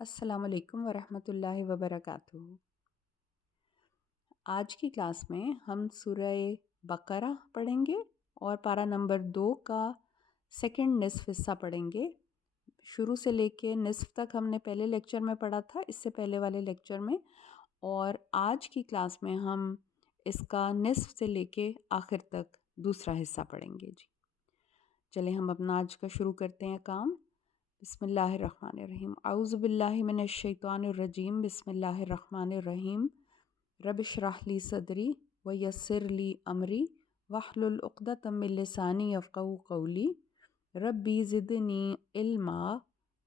السلام علیکم ورحمۃ اللہ وبرکاتہ۔ آج کی کلاس میں ہم سورہ بقرہ پڑھیں گے اور پارہ نمبر 2 کا سیکنڈ نصف حصہ پڑھیں گے۔ شروع سے لے کے نصف تک ہم نے پہلے لیکچر میں پڑھا تھا، اس سے پہلے والے لیکچر میں، اور آج کی کلاس میں ہم اس کا نصف سے لے کے آخر تک دوسرا حصہ پڑھیں گے۔ جی چلیں ہم اپنا آج کا شروع کرتے ہیں کام۔ بسم اللہ الرحمن الرحیم، اعوذ باللہ من الشیطان الرجیم، بسم اللہ الرحمن الرحیم۔ رب اشرح لی صدری ویسر لی امری واحلل عقدۃ من لسانی یفقہوا قولی۔ ربی زدنی علما،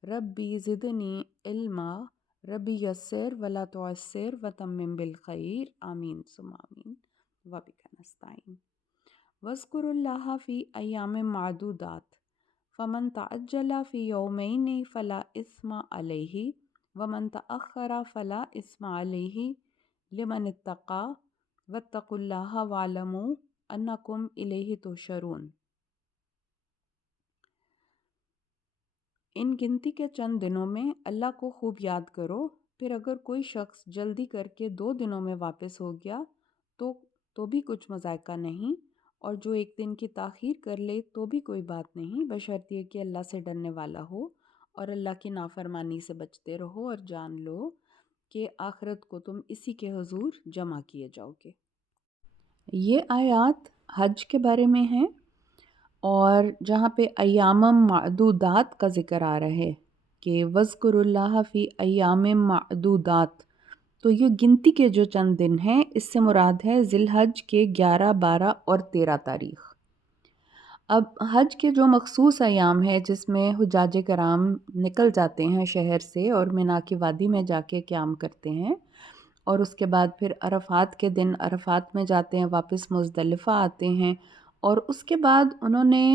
ربی زدنی علما، ربی یسر ولا تعسر وتمم بالخیر، آمین ثم آمین وبک نستعین۔ واذکروا اللہ فی ایام معدودات، فمن تعجل فی یومین فلا اثم علیہ ومن تأخر فلا اثم علیہ لمن اتقى واتقوا اللہ واعلموا انکم الیہ تحشرون۔ ان گنتی کے چند دنوں میں اللہ کو خوب یاد کرو، پھر اگر کوئی شخص جلدی کر کے 2 دنوں میں واپس ہو گیا تو بھی کچھ مذائقہ نہیں، اور جو 1 دن کی تاخیر کر لے تو بھی کوئی بات نہیں، بشرطیہ کہ اللہ سے ڈرنے والا ہو اور اللہ کی نافرمانی سے بچتے رہو، اور جان لو کہ آخرت کو تم اسی کے حضور جمع کیے جاؤ گے۔ یہ آیات حج کے بارے میں ہیں، اور جہاں پہ ایام معدودات کا ذکر آ رہا ہے کہ وَاذْكُرُوا اللَّهَ فِي ایام معدودات، تو یہ گنتی کے جو چند دن ہیں اس سے مراد ہے ذی الحج کے 11، 12 اور 13 تاریخ۔ اب حج کے جو مخصوص ایام ہے جس میں حجاج کرام نکل جاتے ہیں شہر سے اور مینا کی وادی میں جا کے قیام کرتے ہیں، اور اس کے بعد پھر عرفات کے دن عرفات میں جاتے ہیں، واپس مزدلفہ آتے ہیں، اور اس کے بعد انہوں نے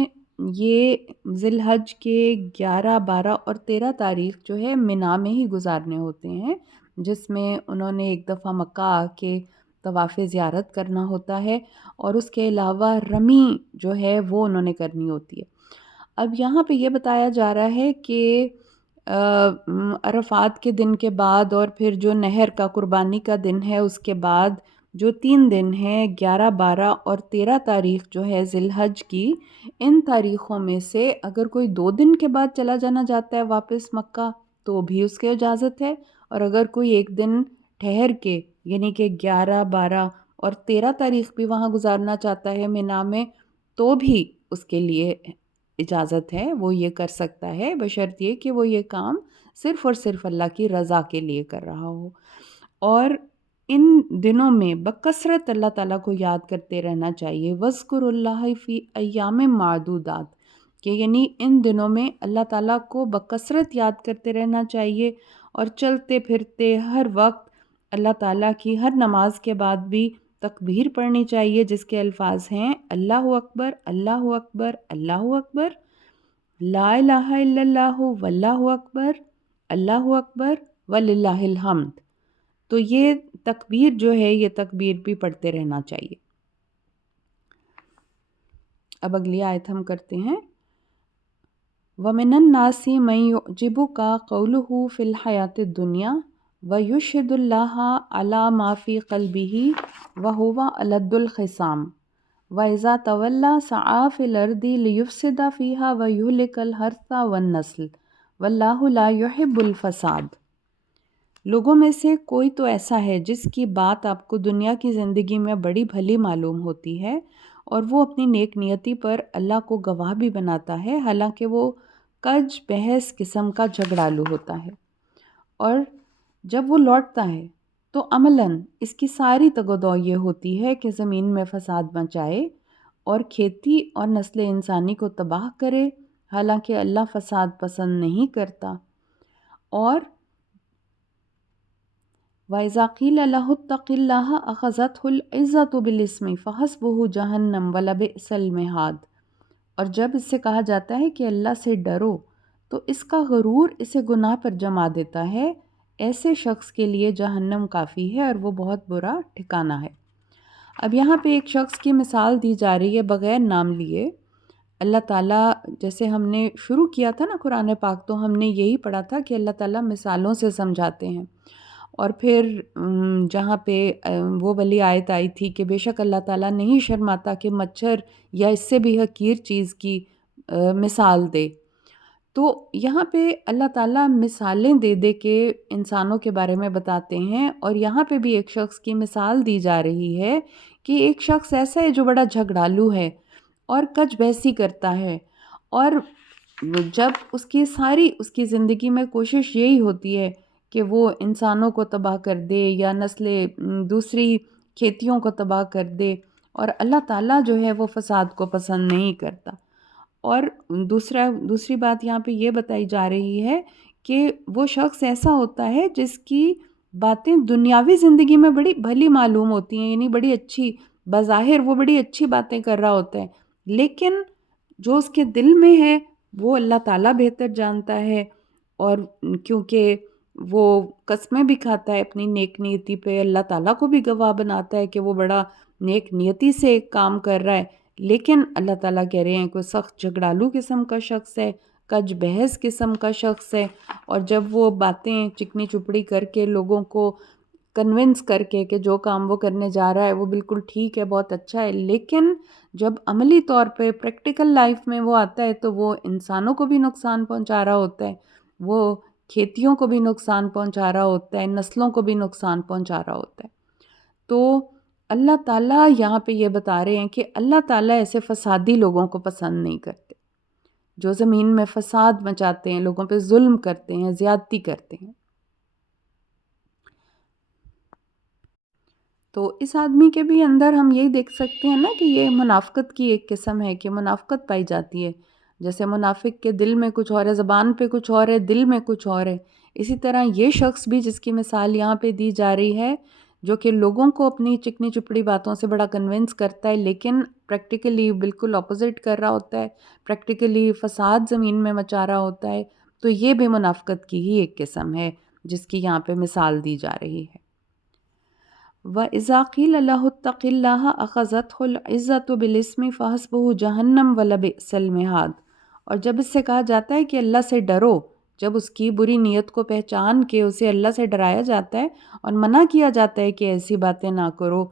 یہ ذی الحج کے 11، 12 اور 13 تاریخ جو ہے مینا میں ہی گزارنے ہوتے ہیں، جس میں انہوں نے ایک دفعہ مکہ آ کے طواف زیارت کرنا ہوتا ہے، اور اس کے علاوہ رمی جو ہے وہ انہوں نے کرنی ہوتی ہے۔ اب یہاں پہ یہ بتایا جا رہا ہے کہ عرفات کے دن کے بعد اور پھر جو نہر کا قربانی کا دن ہے اس کے بعد جو 3 دن ہیں 11، 12 اور 13 تاریخ جو ہے ذی الحج کی، ان تاریخوں میں سے اگر کوئی 2 دن کے بعد چلا جانا جاتا ہے واپس مکہ تو بھی اس کے اجازت ہے، اور اگر کوئی 1 دن ٹھہر کے یعنی کہ 11، 12 اور 13 تاریخ بھی وہاں گزارنا چاہتا ہے مینا میں تو بھی اس کے لیے اجازت ہے، وہ یہ کر سکتا ہے، بشرط یہ کہ وہ یہ کام صرف اور صرف اللہ کی رضا کے لیے کر رہا ہو۔ اور ان دنوں میں بکثرت اللہ تعالیٰ کو یاد کرتے رہنا چاہیے۔ وَاذْكُرُوا اللَّهَ فِي أَيَّامٍ مَعْدُودَاتٍ، کہ یعنی ان دنوں میں اللہ تعالیٰ کو بکثرت یاد کرتے رہنا چاہیے، اور چلتے پھرتے ہر وقت اللہ تعالیٰ کی ہر نماز کے بعد بھی تکبیر پڑھنی چاہیے، جس کے الفاظ ہیں اللہ اکبر، اللہ اکبر، اللہ اکبر، لا الہ الا اللہ واللہ اکبر، اللہ اکبر وللہ الحمد۔ تو یہ تکبیر جو ہے یہ تکبیر بھی پڑھتے رہنا چاہیے۔ اب اگلی آیت ہم کرتے ہیں۔ وَمِنَ النَّاسِ مَن يُعْجِبُكَ قَوْلُهُ فِي الْحَيَاةِ الدُّنْيَا وَيُشْهِدُ اللَّهَ عَلَى مَا فِي قَلْبِهِ وَهُوَ أَلَدُّ الْخِصَامِ وَإِذَا تَوَلَّى سَعَىٰ فِي الْأَرْضِ لِيُفْسِدَ فِيهَا وَيُهْلِكَ الْحَرْثَ وَالنَّسْلَ وَاللَّهُ لَا يُحِبُّ الْفَسَادَ۔ لوگوں میں سے کوئی تو ایسا ہے جس کی بات آپ کو دنیا کی زندگی میں بڑی بھلی معلوم ہوتی ہے، اور وہ اپنی نیک نیتی پر اللہ کو گواہ بھی بناتا ہے، حالانکہ وہ کج بحث قسم کا جھگڑالو ہوتا ہے، اور جب وہ لوٹتا ہے تو عملاً اس کی ساری تگ و دو یہ ہوتی ہے کہ زمین میں فساد مچائے اور کھیتی اور نسل انسانی کو تباہ کرے، حالانکہ اللہ فساد پسند نہیں کرتا۔ اور وَإِذَا قِيلَ لَهُ اتَّقِ اللَّهَ أَخَذَتْهُ الْعِزَّةُ بِالْإِثْمِ فَحَسْبُهُ جَهَنَّمُ وَلَبِئْسَ الْمِہَادُ۔ اور جب اس سے کہا جاتا ہے کہ اللہ سے ڈرو تو اس کا غرور اسے گناہ پر جما دیتا ہے، ایسے شخص کے لیے جہنم کافی ہے اور وہ بہت برا ٹھکانہ ہے۔ اب یہاں پہ ایک شخص کی مثال دی جا رہی ہے بغیر نام لیے، اللہ تعالیٰ، جیسے ہم نے شروع کیا تھا نا قرآن پاک، تو ہم نے یہی پڑھا تھا کہ اللہ تعالیٰ مثالوں سے سمجھاتے ہیں. اور پھر جہاں پہ وہ والی آیت آئی تھی کہ بے شک اللہ تعالیٰ نہیں شرماتا کہ مچھر یا اس سے بھی حقیر چیز کی مثال دے. تو یہاں پہ اللہ تعالیٰ مثالیں دے دے کے انسانوں کے بارے میں بتاتے ہیں، اور یہاں پہ بھی ایک شخص کی مثال دی جا رہی ہے کہ ایک شخص ایسا ہے جو بڑا جھگڑالو ہے اور کچ بحثی کرتا ہے، اور جب اس کی زندگی میں کوشش یہی ہوتی ہے کہ وہ انسانوں کو تباہ کر دے یا دوسری کھیتیوں کو تباہ کر دے، اور اللہ تعالیٰ جو ہے وہ فساد کو پسند نہیں کرتا. اور دوسری بات یہاں پہ یہ بتائی جا رہی ہے کہ وہ شخص ایسا ہوتا ہے جس کی باتیں دنیاوی زندگی میں بڑی بھلی معلوم ہوتی ہیں، یعنی بڑی اچھی، بظاہر وہ بڑی اچھی باتیں کر رہا ہوتا ہے، لیکن جو اس کے دل میں ہے وہ اللہ تعالیٰ بہتر جانتا ہے. اور کیونکہ وہ قسمیں بھی کھاتا ہے اپنی نیک نیتی پہ، اللہ تعالیٰ کو بھی گواہ بناتا ہے کہ وہ بڑا نیک نیتی سے ایک کام کر رہا ہے، لیکن اللہ تعالیٰ کہہ رہے ہیں کہ سخت جھگڑالو قسم کا شخص ہے، کج بحث قسم کا شخص ہے. اور جب وہ باتیں چکنی چپڑی کر کے لوگوں کو کنونس کر کے کہ جو کام وہ کرنے جا رہا ہے وہ بالکل ٹھیک ہے، بہت اچھا ہے، لیکن جب عملی طور پہ پریکٹیکل لائف میں وہ آتا ہے تو وہ انسانوں کو بھی نقصان پہنچا رہا ہوتا ہے، وہ کھیتیوں کو بھی نقصان پہنچا رہا ہوتا ہے، نسلوں کو بھی نقصان پہنچا رہا ہوتا ہے. تو اللہ تعالیٰ یہاں پہ یہ بتا رہے ہیں کہ اللہ تعالیٰ ایسے فسادی لوگوں کو پسند نہیں کرتے، جو زمین میں فساد مچاتے ہیں، لوگوں پہ ظلم کرتے ہیں، زیادتی کرتے ہیں. تو اس آدمی کے بھی اندر ہم یہی دیکھ سکتے ہیں نا کہ یہ منافقت کی ایک قسم ہے کہ منافقت پائی جاتی ہے. جیسے منافق کے دل میں کچھ اور ہے، زبان پہ کچھ اور ہے، دل میں کچھ اور ہے، اسی طرح یہ شخص بھی جس کی مثال یہاں پہ دی جا رہی ہے، جو کہ لوگوں کو اپنی چکنی چپڑی باتوں سے بڑا کنونس کرتا ہے، لیکن پریکٹیکلی بالکل اپوزٹ کر رہا ہوتا ہے، پریکٹیکلی فساد زمین میں مچا رہا ہوتا ہے. تو یہ بھی منافقت کی ہی ایک قسم ہے جس کی یہاں پہ مثال دی جا رہی ہے. وَإِذَا قِيلَ لَهُ اتَّقِ اللَّهَ أَخَذَتْهُ الْعِزَّةُ بِالْإِثْمِ فَحَسْبُهُ جَهَنَّمُ وَلَبِئْسَ الْمِهَادُ. اور جب اس سے کہا جاتا ہے کہ اللہ سے ڈرو، جب اس کی بری نیت کو پہچان کے اسے اللہ سے ڈرایا جاتا ہے اور منع کیا جاتا ہے کہ ایسی باتیں نہ کرو،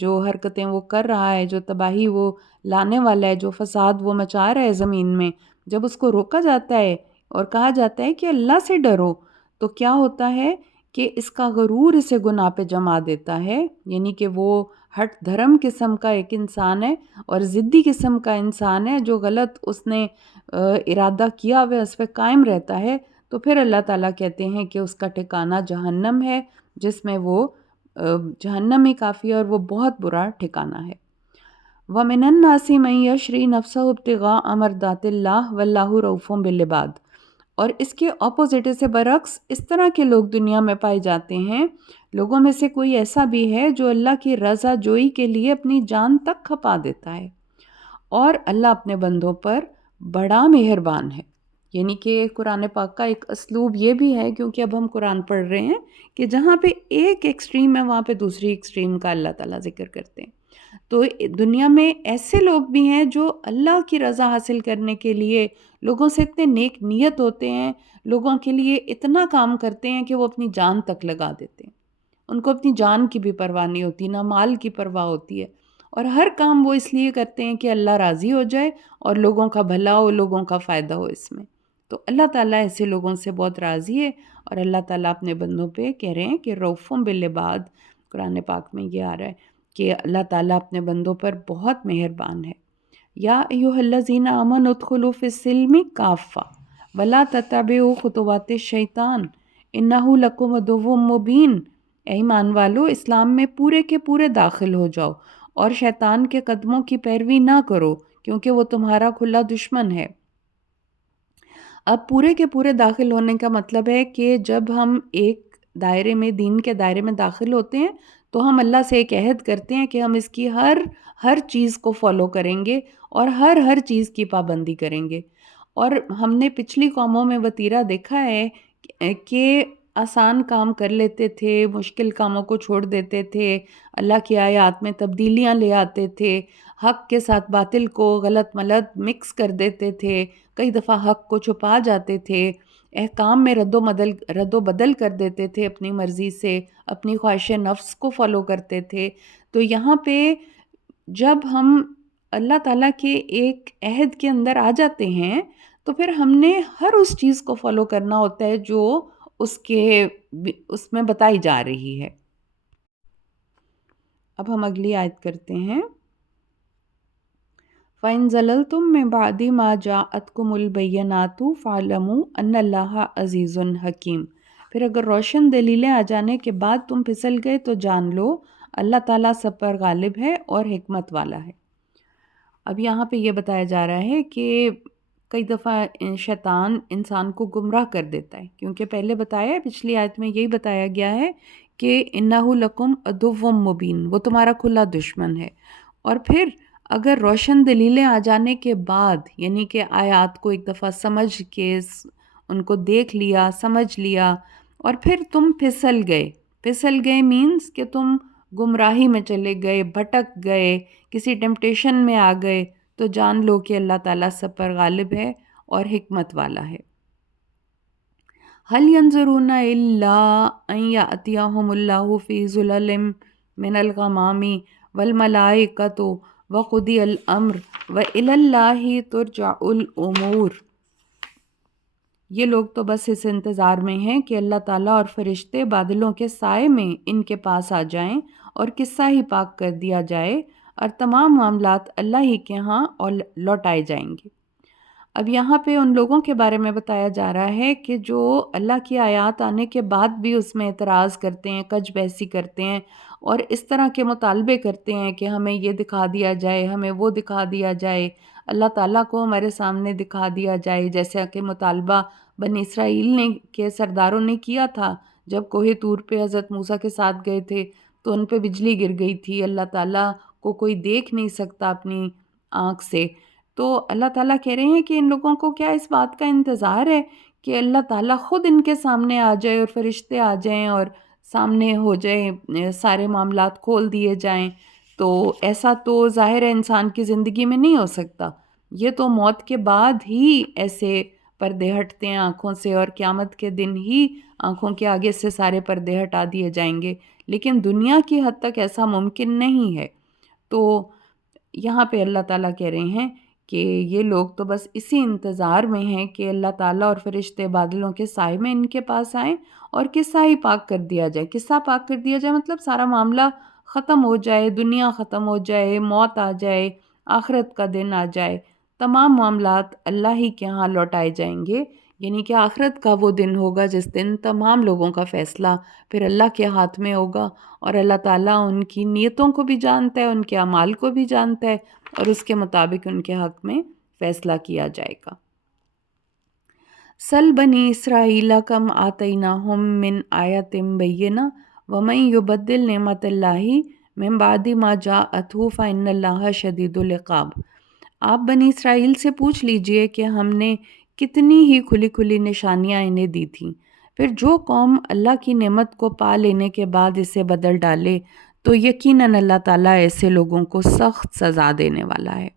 جو حرکتیں وہ کر رہا ہے، جو تباہی وہ لانے والا ہے، جو فساد وہ مچا رہا ہے زمین میں، جب اس کو روکا جاتا ہے اور کہا جاتا ہے کہ اللہ سے ڈرو، تو کیا ہوتا ہے کہ اس کا غرور اسے گناہ پہ جما دیتا ہے. یعنی کہ وہ ہٹ دھرم قسم کا ایک انسان ہے اور ضدی قسم کا انسان ہے، جو غلط اس نے ارادہ کیا ہوا اس پہ قائم رہتا ہے. تو پھر اللہ تعالیٰ کہتے ہیں کہ اس کا ٹھکانہ جہنم ہے، جس میں وہ جہنم ہی کافی ہے اور وہ بہت برا ٹھکانہ ہے. وَمِنَ النَّاسِ مَن يَشْرِي نَفْسَهُ ابْتِغَاءَ مَرْضَاتِ اللَّهِ وَاللَّهُ رَءُوفٌ بِالْعِبَادِ. اور اس کے اپوزٹ سے برعکس اس طرح کے لوگ دنیا میں پائے جاتے ہیں. لوگوں میں سے کوئی ایسا بھی ہے جو اللہ کی رضا جوئی کے لیے اپنی جان تک کھپا دیتا ہے، اور اللہ اپنے بندوں پر بڑا مہربان ہے. یعنی کہ قرآن پاک کا ایک اسلوب یہ بھی ہے، کیونکہ اب ہم قرآن پڑھ رہے ہیں، کہ جہاں پہ ایک ایکسٹریم ہے وہاں پہ دوسری ایکسٹریم کا اللہ تعالیٰ ذکر کرتے ہیں. تو دنیا میں ایسے لوگ بھی ہیں جو اللہ کی رضا حاصل کرنے کے لیے لوگوں سے اتنے نیک نیت ہوتے ہیں، لوگوں کے لیے اتنا کام کرتے ہیں کہ وہ اپنی جان تک لگا دیتے ہیں. ان کو اپنی جان کی بھی پرواہ نہیں ہوتی، نہ مال کی پرواہ ہوتی ہے، اور ہر کام وہ اس لیے کرتے ہیں کہ اللہ راضی ہو جائے اور لوگوں کا بھلا ہو، لوگوں کا فائدہ ہو اس میں. تو اللہ تعالیٰ ایسے لوگوں سے بہت راضی ہے، اور اللہ تعالیٰ اپنے بندوں پہ کہہ رہے ہیں کہ رؤوف بالعباد. قرآن پاک میں یہ آ رہا ہے کہ اللہ تعالیٰ اپنے بندوں پر بہت مہربان ہے. یا ایھا الذین آمنوا ادخلوا فی السلم کافہ ولا تتبعوا خطوات الشیطان انہ لکم عدو مبین. اے ایمان والو، اسلام میں پورے کے پورے داخل ہو جاؤ اور شیطان کے قدموں کی پیروی نہ کرو، کیونکہ وہ تمہارا کھلا دشمن ہے. اب پورے کے پورے داخل ہونے کا مطلب ہے کہ جب ہم ایک دائرے میں، دین کے دائرے میں داخل ہوتے ہیں، تو ہم اللہ سے ایک عہد کرتے ہیں کہ ہم اس کی ہر چیز کو فالو کریں گے اور ہر چیز کی پابندی کریں گے. اور ہم نے پچھلی قوموں میں وتیرہ دیکھا ہے کہ آسان کام کر لیتے تھے، مشکل کاموں کو چھوڑ دیتے تھے، اللہ کی آیات میں تبدیلیاں لے آتے تھے، حق کے ساتھ باطل کو غلط ملت مکس کر دیتے تھے، کئی دفعہ حق کو چھپا جاتے تھے، احکام میں رد و بدل کر دیتے تھے اپنی مرضی سے، اپنی خواہش نفس کو فالو کرتے تھے۔ تو یہاں پہ جب ہم اللہ تعالیٰ کے ایک عہد کے اندر آ جاتے ہیں تو پھر ہم نے ہر اس چیز کو فالو کرنا ہوتا ہے جو اس میں بتائی جا رہی ہے۔ اب ہم اگلی آیت کرتے ہیں۔ فَإِن زَلَلْتُم مِّن بَعْدِ مَا جَاءَتْكُمُ الْبَيِّنَاتُ فَاعْلَمُوا أَنَّ اللَّهَ عَزِيزٌ حَكِيمٌ، پھر اگر روشن دلیلیں آ جانے کے بعد تم پھسل گئے تو جان لو اللہ تعالیٰ سب پر غالب ہے اور حکمت والا ہے۔ اب یہاں پہ یہ بتایا جا رہا ہے کہ کئی دفعہ شیطان انسان کو گمراہ کر دیتا ہے، کیونکہ پہلے بتایا ہے، پچھلی آیت میں یہی بتایا گیا ہے کہ اِنَّهُ لَكُمْ عَدُوٌّ مُبِينٌ، وہ تمہارا کھلا دشمن ہے۔ اور پھر اگر روشن دلیلیں آ جانے کے بعد، یعنی کہ آیات کو ایک دفعہ سمجھ کے ان کو دیکھ لیا، سمجھ لیا، اور پھر تم پھسل گئے مینز کہ تم گمراہی میں چلے گئے، بھٹک گئے، کسی ٹیمپٹیشن میں آ گئے، تو جان لو کہ اللہ تعالیٰ سب پر غالب ہے اور حکمت والا ہے۔ هل ينظرون إلا أن يأتيهم الله في ظلل من الغمام والملائكة وقضي الأمر وإلى الله ترجع الأمور، یہ لوگ تو بس اس انتظار میں ہیں کہ اللہ تعالیٰ اور فرشتے بادلوں کے سائے میں ان کے پاس آ جائیں اور قصہ ہی پاک کر دیا جائے اور تمام معاملات اللہ ہی کے ہاں اور لوٹائے جائیں گے۔ اب یہاں پہ ان لوگوں کے بارے میں بتایا جا رہا ہے کہ جو اللہ کی آیات آنے کے بعد بھی اس میں اعتراض کرتے ہیں، کج بحثی کرتے ہیں اور اس طرح کے مطالبے کرتے ہیں کہ ہمیں یہ دکھا دیا جائے، ہمیں وہ دکھا دیا جائے، اللہ تعالیٰ کو ہمارے سامنے دکھا دیا جائے، جیسا کہ مطالبہ بنی اسرائیل کے سرداروں نے کیا تھا جب کوہ طور پہ حضرت موسیٰ کے ساتھ گئے تھے تو ان پہ بجلی گر گئی تھی، اللہ تعالیٰ کو کوئی دیکھ نہیں سکتا اپنی آنکھ سے۔ تو اللہ تعالیٰ کہہ رہے ہیں کہ ان لوگوں کو کیا اس بات کا انتظار ہے کہ اللہ تعالیٰ خود ان کے سامنے آ جائے اور فرشتے آ جائیں اور سامنے ہو جائیں، سارے معاملات کھول دیے جائیں؟ تو ایسا تو ظاہر ہے انسان کی زندگی میں نہیں ہو سکتا، یہ تو موت کے بعد ہی ایسے پردے ہٹتے ہیں آنکھوں سے، اور قیامت کے دن ہی آنکھوں کے آگے سے سارے پردے ہٹا دیے جائیں گے، لیکن دنیا کی حد تک ایسا ممکن نہیں ہے۔ تو یہاں پہ اللہ تعالیٰ کہہ رہے ہیں کہ یہ لوگ تو بس اسی انتظار میں ہیں کہ اللہ تعالیٰ اور فرشتے بادلوں کے سائے میں ان کے پاس آئیں اور قصہ ہی پاک کر دیا جائے۔ قصہ پاک کر دیا جائے مطلب سارا معاملہ ختم ہو جائے، دنیا ختم ہو جائے، موت آ جائے، آخرت کا دن آ جائے، تمام معاملات اللہ ہی کے ہاں لوٹائے جائیں گے، یعنی کہ آخرت کا وہ دن ہوگا جس دن تمام لوگوں کا فیصلہ پھر اللہ کے ہاتھ میں ہوگا، اور اللہ تعالیٰ ان کی نیتوں کو بھی جانتا ہے، ان کے اعمال کو بھی جانتا ہے، اور اس کے مطابق ان کے حق میں فیصلہ کیا جائے گا۔ سل بنی اسرائیل کم آتیناہم من آیۃ بینہ ومن یبدل نعمت اللہ من بعد ما جاءتہ فإن اللہ شدید العقاب۔ آپ بنی اسرائیل سے پوچھ لیجئے کہ ہم نے کتنی ہی کھلی کھلی نشانیاں انہیں دی تھیں، پھر جو قوم اللہ کی نعمت کو پا لینے کے بعد اسے بدل ڈالے تو یقیناً اللہ تعالیٰ ایسے لوگوں کو سخت سزا دینے والا ہے۔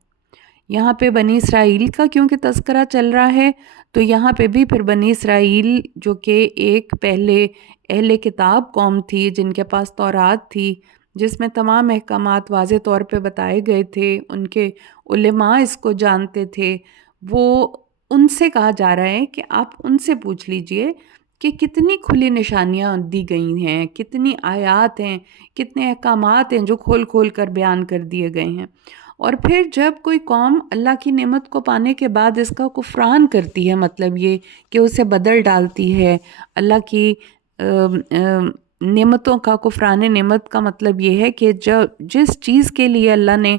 یہاں پہ بنی اسرائیل کا کیونکہ تذکرہ چل رہا ہے تو یہاں پہ بھی پھر بنی اسرائیل جو کہ ایک پہلے اہل کتاب قوم تھی، جن کے پاس تورات تھی، جس میں تمام احکامات واضح طور پہ بتائے گئے تھے، ان کے علماء اس کو جانتے تھے، وہ ان سے کہا جا رہا ہے کہ آپ ان سے پوچھ لیجئے کہ کتنی کھلی نشانیاں دی گئی ہیں، کتنی آیات ہیں، کتنے احکامات ہیں جو کھول کھول کر بیان کر دیے گئے ہیں۔ اور پھر جب کوئی قوم اللہ کی نعمت کو پانے کے بعد اس کا کفران کرتی ہے، مطلب یہ کہ اسے بدل ڈالتی ہے، اللہ کی نعمتوں کا کفران نعمت کا مطلب یہ ہے کہ جس چیز کے لیے اللہ نے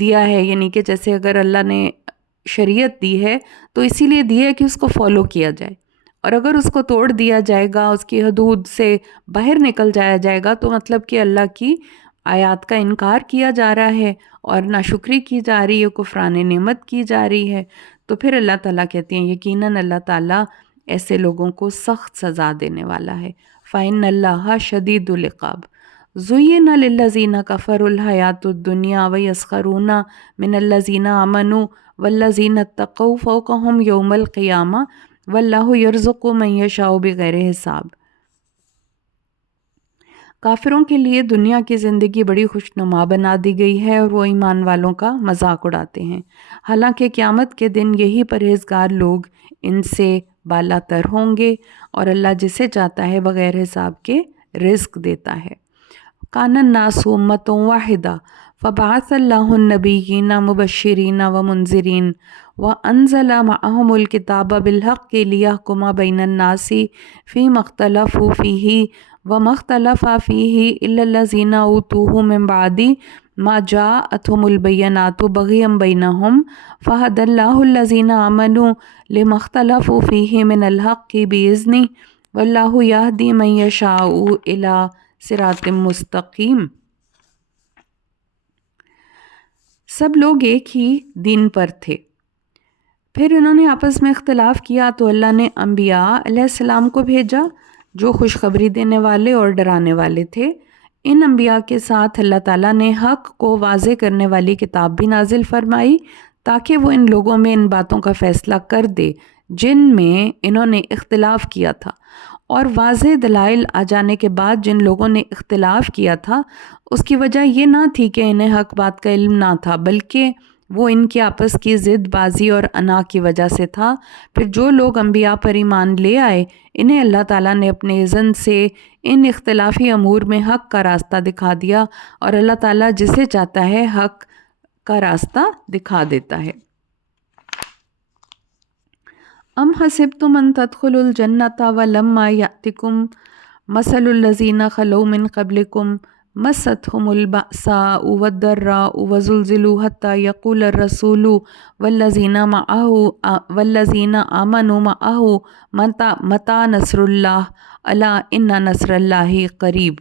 دیا ہے، یعنی کہ جیسے اگر اللہ نے شریعت دی ہے تو اسی لیے دی ہے کہ اس کو فالو کیا جائے، اور اگر اس کو توڑ دیا جائے گا، اس کی حدود سے باہر نکل جایا جائے گا تو مطلب کہ اللہ کی آیات کا انکار کیا جا رہا ہے اور ناشکری کی جا رہی ہے، کفران نعمت کی جا رہی ہے۔ تو پھر اللہ تعالیٰ کہتے ہیں یقیناً اللہ تعالیٰ ایسے لوگوں کو سخت سزا دینے والا ہے۔ فَإِنَّ اللَّهَ شَدِيدُ الْعِقَابِ، زُيِّنَ لِلَّذِينَ كَفَرُوا الْحَيَاةُ الدُّنْيَا وَيَسْخَرُونَ مِنَ الَّذِينَ آمَنُوا وَالَّذِينَ اتَّقَوْا فَوْقَهُمْ يَوْمَ الْقِيَامَةِ وَاللَّهُ يَرْزُقُ مَن يَشَاءُ بِغَيْرِ حساب۔ کافروں کے لیے دنیا کی زندگی بڑی خوشنما بنا دی گئی ہے اور وہ ایمان والوں کا مذاق اڑاتے ہیں، حالانکہ قیامت کے دن یہی پرہیزگار لوگ ان سے بالا تر ہوں گے اور اللہ جسے چاہتا ہے بغیر حساب کے رزق دیتا ہے۔ کان الناس امۃ واحدہ فبعث اللہ النبیین مبشرین ومنذرین وانزل معهم الکتاب بالحق لیحکم بین الناس فیما اختلفوا فیہ وما اختلف فیہ الا الذین اوتوہ من بعد ما جاءتهم البینات بغیا بینہم فہدی اللہ الذین آمنوا لما اختلفوا فیہ من الحق بإذنہ واللہ یہدی من یشاء الی صراط مستقیم۔ سب لوگ ایک ہی دین پر تھے، پھر انہوں نے آپس میں اختلاف کیا تو اللہ نے انبیاء علیہ السلام کو بھیجا جو خوشخبری دینے والے اور ڈرانے والے تھے۔ ان انبیاء کے ساتھ اللہ تعالیٰ نے حق کو واضح کرنے والی کتاب بھی نازل فرمائی تاکہ وہ ان لوگوں میں ان باتوں کا فیصلہ کر دے جن میں انہوں نے اختلاف کیا تھا، اور واضح دلائل آ جانے کے بعد جن لوگوں نے اختلاف کیا تھا اس کی وجہ یہ نہ تھی کہ انہیں حق بات کا علم نہ تھا، بلکہ وہ ان کی آپس کی ضد بازی اور انا کی وجہ سے تھا۔ پھر جو لوگ انبیاء پر ایمان لے آئے انہیں اللہ تعالیٰ نے اپنے اذن سے ان اختلافی امور میں حق کا راستہ دکھا دیا، اور اللہ تعالیٰ جسے چاہتا ہے حق کا راستہ دکھا دیتا ہے۔ ام حسبتم ان تدخلوا الجنۃ ولما یأتکم مثل الذین خلوا من قبلکم مستهم البأساء والضراء وزلزلوا حتى يقول الرسول والذین آمنوا معه متى نصر اللہ الا ان نصر اللہ قریب۔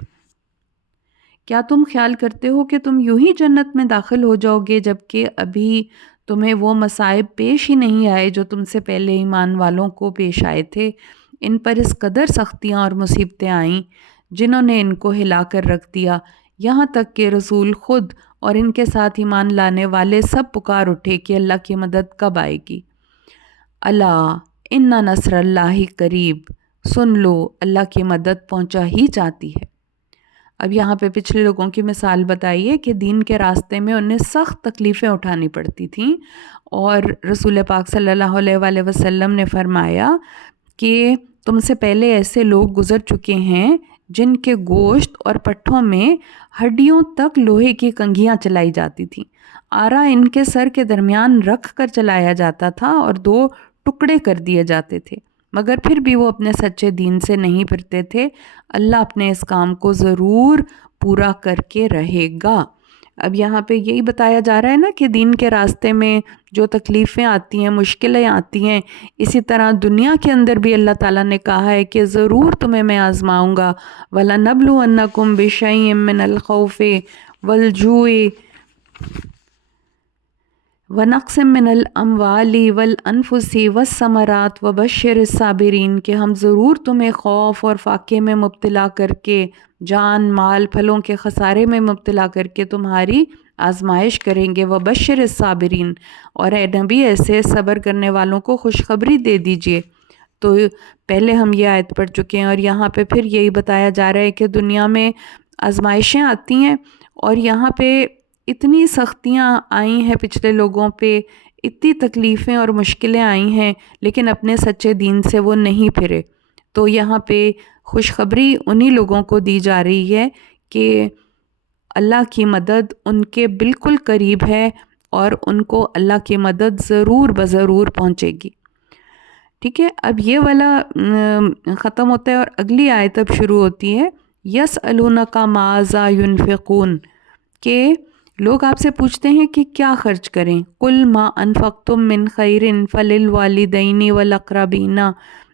کیا تم خیال کرتے ہو کہ تم یوں ہی جنت میں داخل ہو جاؤ گے جبکہ ابھی تمہیں وہ مصائب پیش ہی نہیں آئے جو تم سے پہلے ایمان والوں کو پیش آئے تھے؟ ان پر اس قدر سختیاں اور مصیبتیں آئیں جنہوں نے ان کو ہلا کر رکھ دیا، یہاں تک کہ رسول خود اور ان کے ساتھ ایمان لانے والے سب پکار اٹھے کہ اللہ کی مدد کب آئے گی۔ الا ان نصر اللہ قریب، سن لو اللہ کی مدد پہنچا ہی جاتی ہے۔ اب یہاں پہ پچھلے لوگوں کی مثال بتائیے کہ دین کے راستے میں انہیں سخت تکلیفیں اٹھانی پڑتی تھیں، اور رسول پاک صلی اللہ علیہ وآلہ وسلم نے فرمایا کہ تم سے پہلے ایسے لوگ گزر چکے ہیں جن کے گوشت اور پٹھوں میں ہڈیوں تک لوہے کی کنگھیاں چلائی جاتی تھیں، آرا ان کے سر کے درمیان رکھ کر چلایا جاتا تھا اور 2 ٹکڑے کر دیے جاتے تھے، مگر پھر بھی وہ اپنے سچے دین سے نہیں پھرتے تھے۔ اللہ اپنے اس کام کو ضرور پورا کر کے رہے گا۔ اب یہاں پہ یہی بتایا جا رہا ہے نا کہ دین کے راستے میں جو تکلیفیں آتی ہیں، مشکلیں آتی ہیں، اسی طرح دنیا کے اندر بھی اللہ تعالیٰ نے کہا ہے کہ ضرور تمہیں میں آزماؤں گا۔ وَلَنَبْلُوَنَّكُمْ بِشَيْءٍ مِّنَ الْخَوْفِ وَالْجُوعِ وَنَقْصٍ مِّنَ الْأَمْوَالِ وَالْأَنفُسِ وَالثَّمَرَاتِ وَبَشِّرِ الصَّابِرِينَ کہ ہم ضرور تمہیں خوف اور فاقے میں مبتلا کر کے، جان مال پھلوں کے خسارے میں مبتلا کر کے تمہاری آزمائش کریں گے۔ وَبَشِّرِ الصَّابِرِينَ اور اے نبی ایسے صبر کرنے والوں کو خوشخبری دے دیجئے۔ تو پہلے ہم یہ آیت پڑھ چکے ہیں، اور یہاں پہ پھر یہی بتایا جا رہا ہے کہ دنیا میں آزمائشیں آتی ہیں، اور یہاں پہ اتنی سختیاں آئی ہیں پچھلے لوگوں پہ، اتنی تکلیفیں اور مشکلیں آئی ہیں، لیکن اپنے سچے دین سے وہ نہیں پھرے۔ تو یہاں پہ خوشخبری انہی لوگوں کو دی جا رہی ہے کہ اللہ کی مدد ان کے بالکل قریب ہے، اور ان کو اللہ کی مدد ضرور بضرور پہنچے گی۔ ٹھیک ہے، اب یہ والا ختم ہوتا ہے اور اگلی آیت اب شروع ہوتی ہے۔ یسألونک ماذا ینفقون، کہ لوگ آپ سے پوچھتے ہیں کہ کیا خرچ کریں۔ قل ما انفقتم من خیر فللوالدین والاقربین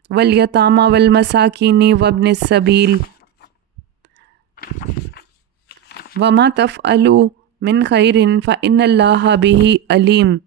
والیتامی والمساکین وابن السبیل وما تفعلوا من خیر فإن اللہ بہ علیم۔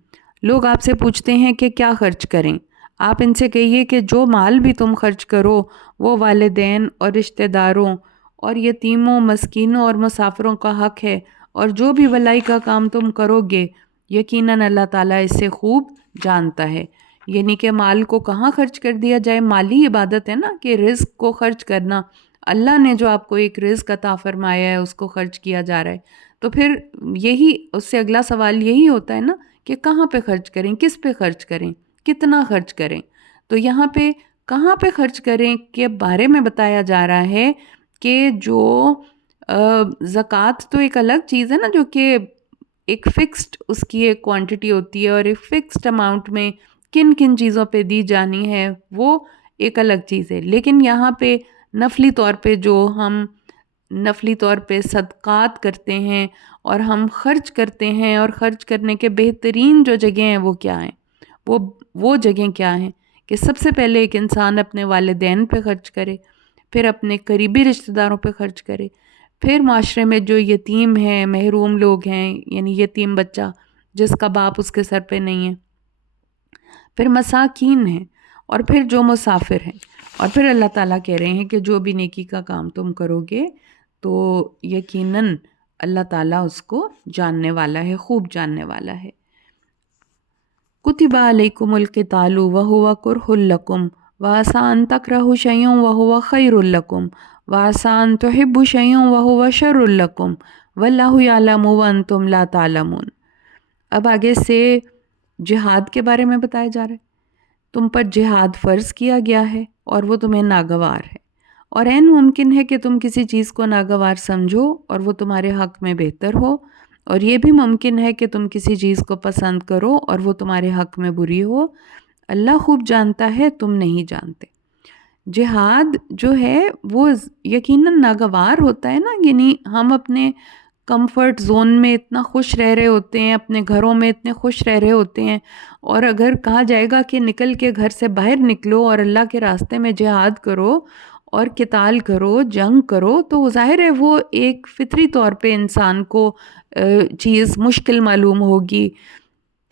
لوگ آپ سے پوچھتے ہیں کہ کیا خرچ کریں، آپ ان سے کہیے کہ جو مال بھی تم خرچ کرو وہ والدین اور رشتہ داروں اور یتیموں، مسکینوں اور مسافروں کا حق ہے، اور جو بھی بھلائی کا کام تم کرو گے یقیناً اللہ تعالیٰ اس سے خوب جانتا ہے۔ یعنی کہ مال کو کہاں خرچ کر دیا جائے، مالی عبادت ہے نا، کہ رزق کو خرچ کرنا، اللہ نے جو آپ کو ایک رزق عطا فرمایا ہے اس کو خرچ کیا جا رہا ہے، تو پھر یہی اس سے اگلا سوال یہی ہوتا ہے نا کہ کہاں پہ خرچ کریں، کس پہ خرچ کریں، کتنا خرچ کریں۔ تو یہاں پہ کہاں پہ خرچ کریں کے بارے میں بتایا جا رہا ہے کہ جو زکوٰۃ تو ایک الگ چیز ہے نا، جو کہ ایک فکسڈ اس کی ایک کوانٹٹی ہوتی ہے اور ایک فکسڈ اماؤنٹ میں کن کن چیزوں پہ دی جانی ہے، وہ ایک الگ چیز ہے۔ لیکن یہاں پہ نفلی طور پہ جو ہم نفلی طور پہ صدقات کرتے ہیں اور ہم خرچ کرتے ہیں، اور خرچ کرنے کے بہترین جو جگہیں ہیں وہ کیا ہیں، وہ جگہیں کیا ہیں کہ سب سے پہلے ایک انسان اپنے والدین پہ خرچ کرے، پھر اپنے قریبی رشتہ داروں پہ خرچ کرے، پھر معاشرے میں جو یتیم ہیں، محروم لوگ ہیں، یعنی یتیم بچہ جس کا باپ اس کے سر پہ نہیں ہے، پھر مساکین ہیں، اور پھر جو مسافر ہیں، اور پھر اللہ تعالیٰ کہہ رہے ہیں کہ جو بھی نیکی کا کام تم کرو گے تو یقیناً اللہ تعالیٰ اس کو جاننے والا ہے، خوب جاننے والا ہے۔ کتب علیکم القتال وہو کرہ لکم وعسیٰ ان تکرہوا شیئا وہو خیر لکم وعسیٰ ان تحبوا شیئا وہو شر لکم واللہ یعلم وانتم لا تعلمون۔ اب آگے سے جہاد کے بارے میں بتایا جا رہا ہے۔ تم پر جہاد فرض کیا گیا ہے اور وہ تمہیں ناگوار ہے، اور عین ممکن ہے کہ تم کسی چیز کو ناگوار سمجھو اور وہ تمہارے حق میں بہتر ہو، اور یہ بھی ممکن ہے کہ تم کسی چیز کو پسند کرو اور وہ تمہارے حق میں بری ہو۔ اللہ خوب جانتا ہے، تم نہیں جانتے۔ جہاد جو ہے وہ یقیناً ناگوار ہوتا ہے نا، یعنی ہم اپنے کمفرٹ زون میں اتنا خوش رہ رہے ہوتے ہیں، اپنے گھروں میں اتنے خوش رہ رہے ہوتے ہیں، اور اگر کہا جائے گا کہ نکل کے گھر سے باہر نکلو اور اللہ کے راستے میں جہاد کرو اور قتال کرو، جنگ کرو، تو ظاہر ہے وہ ایک فطری طور پہ انسان کو چیز مشکل معلوم ہوگی۔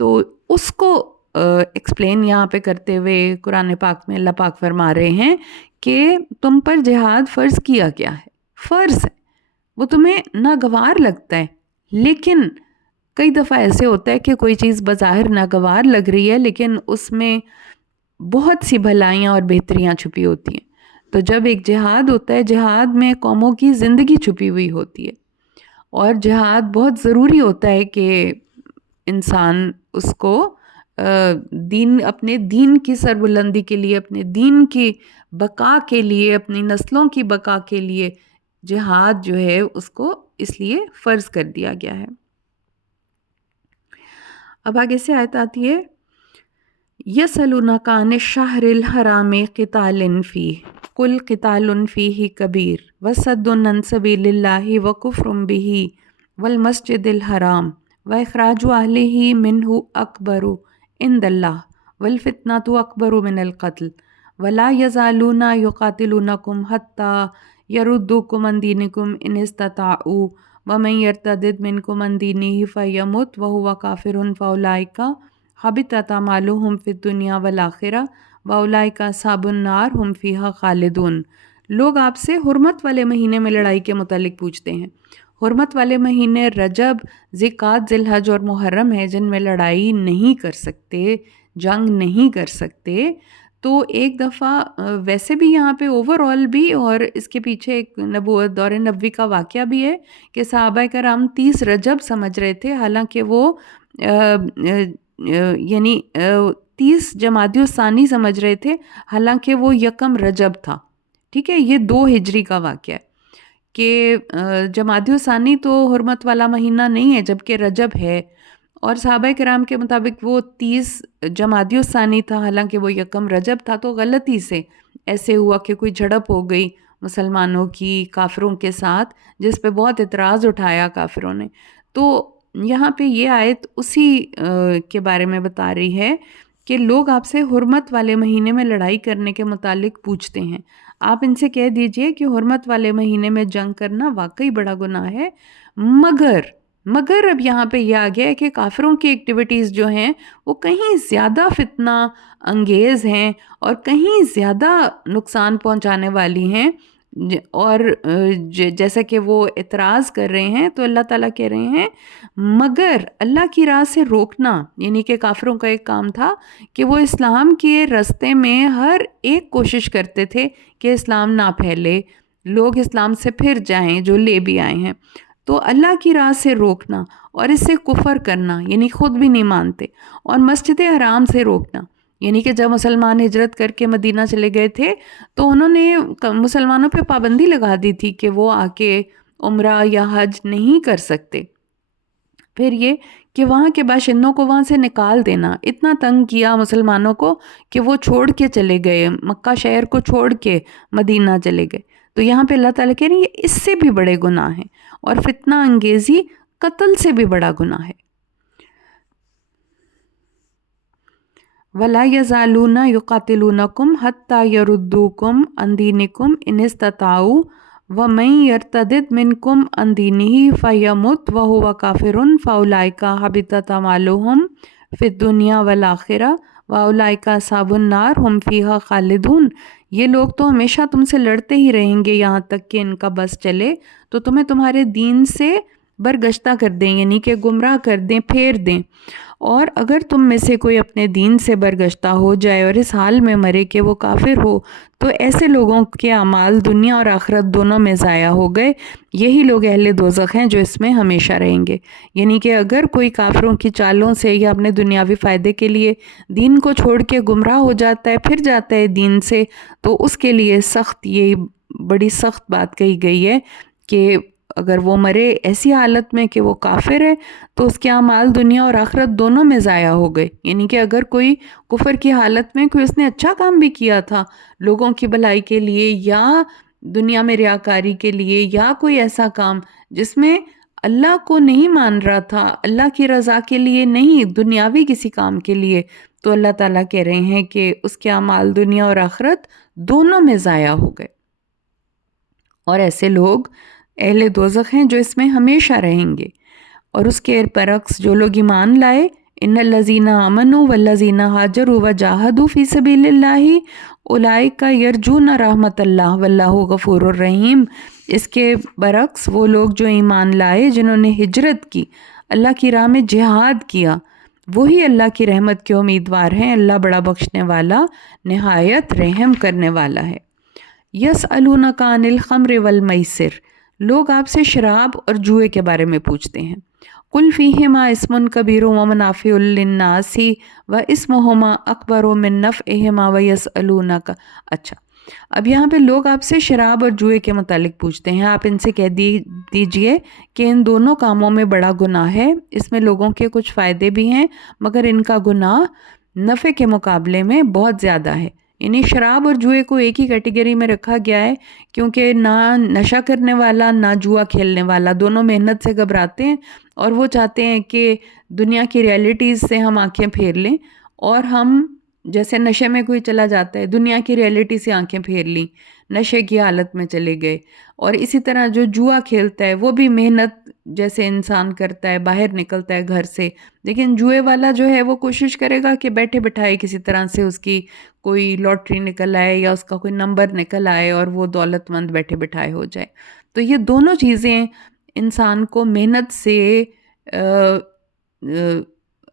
تو اس کو ایکسپلین یہاں پہ کرتے ہوئے قرآن پاک میں اللہ پاک فرما رہے ہیں کہ تم پر جہاد فرض کیا گیا ہے، فرض ہے، وہ تمہیں ناگوار لگتا ہے، لیکن کئی دفعہ ایسے ہوتا ہے کہ کوئی چیز بظاہر ناگوار لگ رہی ہے لیکن اس میں بہت سی بھلائیاں اور بہتریاں چھپی ہوتی ہیں۔ تو جب ایک جہاد ہوتا ہے، جہاد میں قوموں کی زندگی چھپی ہوئی ہوتی ہے، اور جہاد بہت ضروری ہوتا ہے کہ انسان اس کو اپنے دین کی سربلندی کے لیے، اپنے دین کی بقا کے لیے، اپنی نسلوں کی بقا کے لیے جہاد جو ہے اس کو اس لیے فرض کر دیا گیا ہے۔ اب آگے سے آیت آتی ہے، یسألونک عن الشہر الحرام قتال فیہ قل قتال فیہ کبیر وصد عن سبیل اللہ وکفر بہ والمسجد الحرام واخراج اہلہ منہ اکبر عند اللہ والفتنۃ اکبر من القتل ولا یزالون یقاتلونکم حتی یردوکم عن دینکم ان استطاعوا ومن یرتدد منکم عن دینہ فیمت وہو کافر فاولئک حبطت اعمالہم فی الدنیا والآخرہ واولئک اصحاب النار ہم فیہا خالدون۔ لوگ آپ سے حرمت والے مہینے میں لڑائی کے متعلق پوچھتے ہیں۔ حرمت والے مہینے رجب، ذوالقعدہ، ذی الحج اور محرم ہیں، جن میں لڑائی نہیں کر سکتے، جنگ نہیں کر سکتے۔ تو ایک دفعہ ویسے بھی یہاں پہ اوور آل بھی، اور اس کے پیچھے ایک نبوت دور نبوی کا واقعہ بھی ہے کہ صحابہ کرام 30 رجب سمجھ رہے تھے، حالانکہ وہ یعنی 30 جمادی الثانی سمجھ رہے تھے، حالانکہ وہ 1 رجب تھا۔ ٹھیک ہے، یہ 2 ہجری کا واقعہ ہے کہ جمادی الثانی تو حرمت والا مہینہ نہیں ہے جبکہ رجب ہے، اور صحابہ کرام کے مطابق وہ 30 جمادی الثانی تھا، حالانکہ وہ 1 رجب تھا۔ تو غلطی سے ایسے ہوا کہ کوئی جھڑپ ہو گئی مسلمانوں کی کافروں کے ساتھ، جس پہ بہت اعتراض اٹھایا کافروں نے۔ تو یہاں پہ یہ آیت اسی کے بارے میں بتا رہی ہے کہ لوگ آپ سے حرمت والے مہینے میں لڑائی کرنے کے متعلق پوچھتے ہیں، آپ ان سے کہہ دیجئے کہ حرمت والے مہینے میں جنگ کرنا واقعی بڑا گناہ ہے، مگر اب یہاں پہ یہ آ گیا ہے کہ کافروں کی ایکٹیویٹیز جو ہیں وہ کہیں زیادہ فتنہ انگیز ہیں اور کہیں زیادہ نقصان پہنچانے والی ہیں، اور جیسا کہ وہ اعتراض کر رہے ہیں تو اللہ تعالیٰ کہہ رہے ہیں مگر اللہ کی راہ سے روکنا، یعنی کہ کافروں کا ایک کام تھا کہ وہ اسلام کے راستے میں ہر ایک کوشش کرتے تھے کہ اسلام نہ پھیلے، لوگ اسلام سے پھر جائیں جو لے بھی آئے ہیں. تو اللہ کی راہ سے روکنا اور اس سے کفر کرنا، یعنی خود بھی نہیں مانتے، اور مسجد حرام سے روکنا، یعنی کہ جب مسلمان ہجرت کر کے مدینہ چلے گئے تھے تو انہوں نے مسلمانوں پہ پابندی لگا دی تھی کہ وہ آ کے عمرہ یا حج نہیں کر سکتے. پھر یہ کہ وہاں کے باشندوں کو وہاں سے نکال دینا، اتنا تنگ کیا مسلمانوں کو کہ وہ چھوڑ کے چلے گئے، مکہ شہر کو چھوڑ کے مدینہ چلے گئے. تو یہاں پہ اللہ تعالیٰ کہہ رہے ہیں یہ اس سے بھی بڑے گناہ ہیں، اور فتنہ انگیزی قتل سے بھی بڑا گناہ ہے. وَلَا يَزَالُونَ يُقَاتِلُونَكُمْ حَتَّى يَرُدُّوكُمْ عَنْ دِينِكُمْ إِنِ اسْتَطَاعُوا وَمَن يَرْتَدِدْ مِنْكُمْ عَنْ دِينِهِ فَيَمُتْ وَهُوَ كَافِرٌ فَأُولَئِكَ حَبِطَتْ أَعْمَالُهُمْ فِي الدُّنْيَا وَالْآخِرَةِ وَأُولَئِكَ أَصْحَابُ النَّارِ هُمْ فِيهَا خَالِدُونَ. یہ لوگ تو ہمیشہ تم سے لڑتے ہی رہیں گے یہاں تک کہ ان کا بس چلے تو تمہیں تمہارے دین سے برگشتہ کر دیں، یعنی کہ گمراہ کر دیں، پھیر دیں. اور اگر تم میں سے کوئی اپنے دین سے برگشتہ ہو جائے اور اس حال میں مرے کہ وہ کافر ہو تو ایسے لوگوں کے اعمال دنیا اور آخرت دونوں میں ضائع ہو گئے. یہی لوگ اہل دوزخ ہیں جو اس میں ہمیشہ رہیں گے. یعنی کہ اگر کوئی کافروں کی چالوں سے یا اپنے دنیاوی فائدے کے لیے دین کو چھوڑ کے گمراہ ہو جاتا ہے، پھر جاتا ہے دین سے، تو اس کے لیے سخت، یہ بڑی سخت بات کہی گئی ہے کہ اگر وہ مرے ایسی حالت میں کہ وہ کافر ہے تو اس کے اعمال دنیا اور آخرت دونوں میں ضائع ہو گئے. یعنی کہ اگر کوئی کفر کی حالت میں کوئی اس نے اچھا کام بھی کیا تھا لوگوں کی بھلائی کے لیے یا دنیا میں ریاکاری کے لیے، یا کوئی ایسا کام جس میں اللہ کو نہیں مان رہا تھا، اللہ کی رضا کے لیے نہیں، دنیاوی کسی کام کے لیے، تو اللہ تعالیٰ کہہ رہے ہیں کہ اس کے اعمال دنیا اور آخرت دونوں میں ضائع ہو گئے. اور ایسے لوگ اہل دوزخ ہیں جو اس میں ہمیشہ رہیں گے. اور اس کے برعکس جو لوگ ایمان لائے، ان الذین آمنوا والذین ہاجروا وجاہدوا فی سبیل اللہ اولئک یرجون رحمت اللہ واللہ غفور الرحیم. اس کے برعکس وہ لوگ جو ایمان لائے، جنہوں نے ہجرت کی، اللہ کی راہ میں جہاد کیا، وہی اللہ کی رحمت کے امیدوار ہیں. اللہ بڑا بخشنے والا، نہایت رحم کرنے والا ہے. یسألونک عن الخمر والمیسر، لوگ آپ سے شراب اور جوئے کے بارے میں پوچھتے ہیں. قل فیہما اسم کبیر ومنافع للناس واسمہما اکبر من نفعہما ویسألونک. اچھا، اب یہاں پہ لوگ آپ سے شراب اور جوئے کے متعلق پوچھتے ہیں. آپ ان سے کہہ دیجئے کہ ان دونوں کاموں میں بڑا گناہ ہے. اس میں لوگوں کے کچھ فائدے بھی ہیں مگر ان کا گناہ نفع کے مقابلے میں بہت زیادہ ہے. یعنی شراب اور جوئے کو ایک ہی کیٹیگری میں رکھا گیا ہے کیونکہ نہ نشہ کرنے والا نہ جوا کھیلنے والا دونوں محنت سے گھبراتے ہیں اور وہ چاہتے ہیں کہ دنیا کی ریئلٹیز سے ہم آنکھیں پھیر لیں. اور ہم جیسے نشے میں کوئی چلا جاتا ہے، دنیا کی ریئلٹی سے آنکھیں پھیر لیں، نشے کی حالت میں چلے گئے. اور اسی طرح جو جوا کھیلتا ہے وہ بھی محنت جیسے انسان کرتا ہے، باہر نکلتا ہے گھر سے، لیکن جوئے والا جو ہے وہ کوشش کرے گا کہ بیٹھے بٹھائے کسی طرح سے اس کی کوئی لاٹری نکل آئے یا اس کا کوئی نمبر نکل آئے اور وہ دولت مند بیٹھے بٹھائے ہو جائے. تو یہ دونوں چیزیں انسان کو محنت سے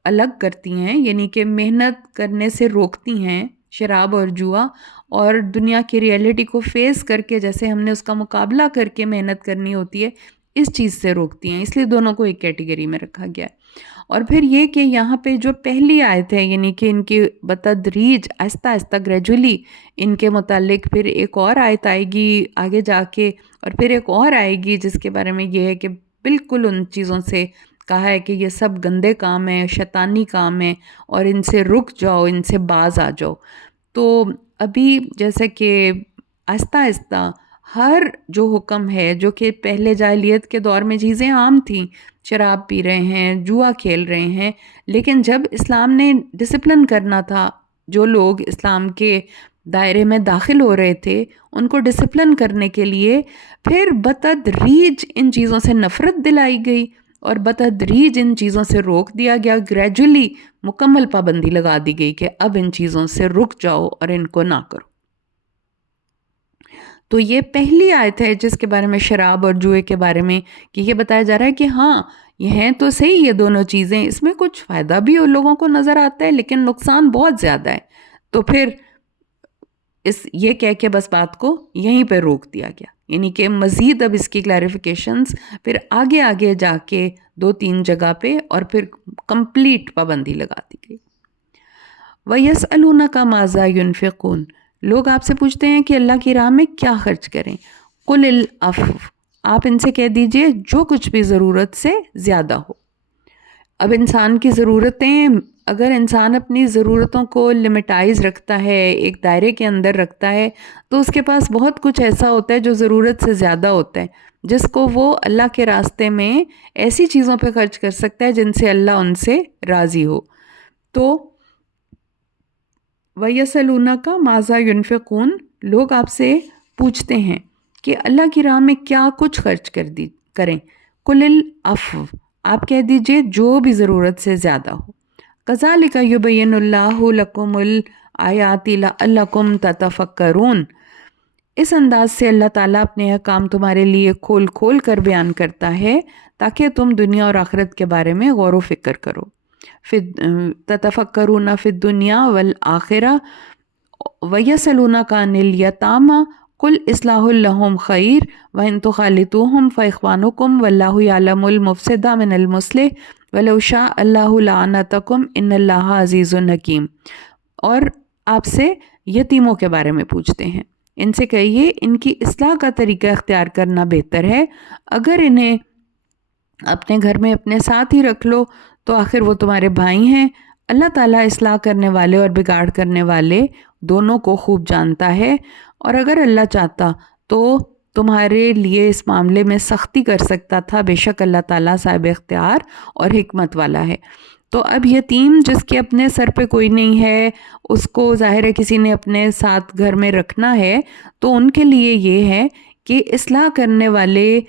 الگ کرتی ہیں، یعنی کہ محنت کرنے سے روکتی ہیں شراب اور جوا، اور دنیا کی ریئلٹی کو فیس کر کے جیسے ہم نے اس کا مقابلہ کر کے محنت کرنی ہوتی ہے اس چیز سے روکتی ہیں. اس لیے دونوں کو ایک کیٹیگری میں رکھا گیا ہے. اور پھر یہ کہ یہاں پہ جو پہلی آیت ہے، یعنی کہ ان کی بتدریج آہستہ آہستہ گریجولی ان کے متعلق پھر ایک اور آیت آئے گی آگے جا کے، اور پھر ایک اور آئے گی جس کے بارے میں یہ ہے کہ بالکل ان چیزوں سے کہا ہے کہ یہ سب گندے کام ہیں، شیطانی کام ہیں، اور ان سے رک جاؤ، ان سے باز آ جاؤ. تو ابھی جیسے کہ آہستہ آہستہ ہر جو حکم ہے جو کہ پہلے جاہلیت کے دور میں چیزیں عام تھیں، شراب پی رہے ہیں، جوا کھیل رہے ہیں، لیکن جب اسلام نے ڈسپلن کرنا تھا، جو لوگ اسلام کے دائرے میں داخل ہو رہے تھے ان کو ڈسپلن کرنے کے لیے پھر بتدریج ان چیزوں سے نفرت دلائی گئی اور بتدریج ان چیزوں سے روک دیا گیا. گریجولی مکمل پابندی لگا دی گئی کہ اب ان چیزوں سے رک جاؤ اور ان کو نہ کرو. تو یہ پہلی آیت ہے جس کے بارے میں شراب اور جوئے کے بارے میں کہ یہ بتایا جا رہا ہے کہ ہاں یہ ہیں تو صحیح یہ دونوں چیزیں، اس میں کچھ فائدہ بھی ان لوگوں کو نظر آتا ہے لیکن نقصان بہت زیادہ ہے. تو پھر یہ کہہ کے بس بات کو یہیں پہ روک دیا گیا، یعنی کہ مزید اب اس کی کلیریفیکیشنز پھر آگے جا کے 2-3 جگہ پہ اور پھر کمپلیٹ پابندی لگا دی گئی. وَيَسْأَلُونَكَ مَاذَا يُنْفِقُونَ، لوگ آپ سے پوچھتے ہیں کہ اللہ کی راہ میں کیا خرچ کریں. قُلِ الْعَفْوَ، آپ ان سے کہہ دیجئے جو کچھ بھی ضرورت سے زیادہ ہو. اب انسان کی ضرورتیں، اگر انسان اپنی ضرورتوں کو لمٹائز رکھتا ہے، ایک دائرے کے اندر رکھتا ہے، تو اس کے پاس بہت کچھ ایسا ہوتا ہے جو ضرورت سے زیادہ ہوتا ہے، جس کو وہ اللہ کے راستے میں ایسی چیزوں پہ خرچ کر سکتا ہے جن سے اللہ ان سے راضی ہو. تو وَيَسْأَلُونَكَ مَاذَا يُنْفِقُونَ، لوگ آپ سے پوچھتے ہیں کہ اللہ کی راہ میں کیا کچھ خرچ کریں. قُلِ الْعَفْوَ، آپ کہہ دیجئے جو بھی ضرورت سے زیادہ ہو. كَذَلِكَ يُبَيِّنُ اللَّهُ لَكُمُ الْآيَاتِ لَعَلَّكُمْ تَتَفَكَّرُونَ، اس انداز سے اللہ تعالیٰ اپنے احکام تمہارے لیے کھول کھول کر بیان کرتا ہے تاکہ تم دنیا اور آخرت کے بارے میں غور و فکر کرو. تَتَفَكَّرُونَ فِي الدُّنْيَا وَالْآخِرَةِ وَيَسْأَلُونَكَ عَنِ الْيَتَامَى قُلْ إِصْلَاحٌ لَهُمْ خَيْرٌ وَإِن تُخَالِطُوهُمْ فَإِخْوَانُكُمْ وَاللَّهُ يَعْلَمُ الْمُفْسِدَ مِنَ الْمُصْلِحِ وَلَوْ شَاءَ اللَّهُ لَعَنَتَكُمْ إِنَّ اللَّهَ عَزِيزٌ حَكِيمٌ. اور آپ سے یتیموں کے بارے میں پوچھتے ہیں، ان سے کہیے ان کی اصلاح کا طریقہ اختیار کرنا بہتر ہے. اگر انہیں اپنے گھر میں اپنے ساتھ ہی رکھ لو تو آخر وہ تمہارے بھائی ہیں. اللہ تعالیٰ اصلاح کرنے والے اور بگاڑ کرنے والے دونوں کو خوب جانتا ہے، اور اگر اللہ چاہتا تو تمہارے لیے اس معاملے میں سختی کر سکتا تھا. بے شک اللہ تعالیٰ صاحب اختیار اور حکمت والا ہے. تو اب یتیم جس کے اپنے سر پہ کوئی نہیں ہے، اس کو ظاہر ہے کسی نے اپنے ساتھ گھر میں رکھنا ہے، تو ان کے لیے یہ ہے کہ اصلاح کرنے والے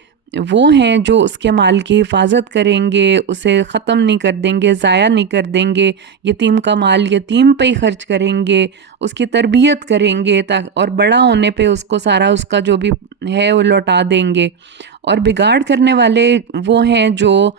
وہ ہیں جو اس کے مال کی حفاظت کریں گے، اسے ختم نہیں کر دیں گے، ضائع نہیں کر دیں گے، یتیم کا مال یتیم پہ ہی خرچ کریں گے، اس کی تربیت کریں گے اور بڑا ہونے پہ اس کو سارا اس کا جو بھی ہے وہ لوٹا دیں گے. اور بگاڑ کرنے والے وہ ہیں جو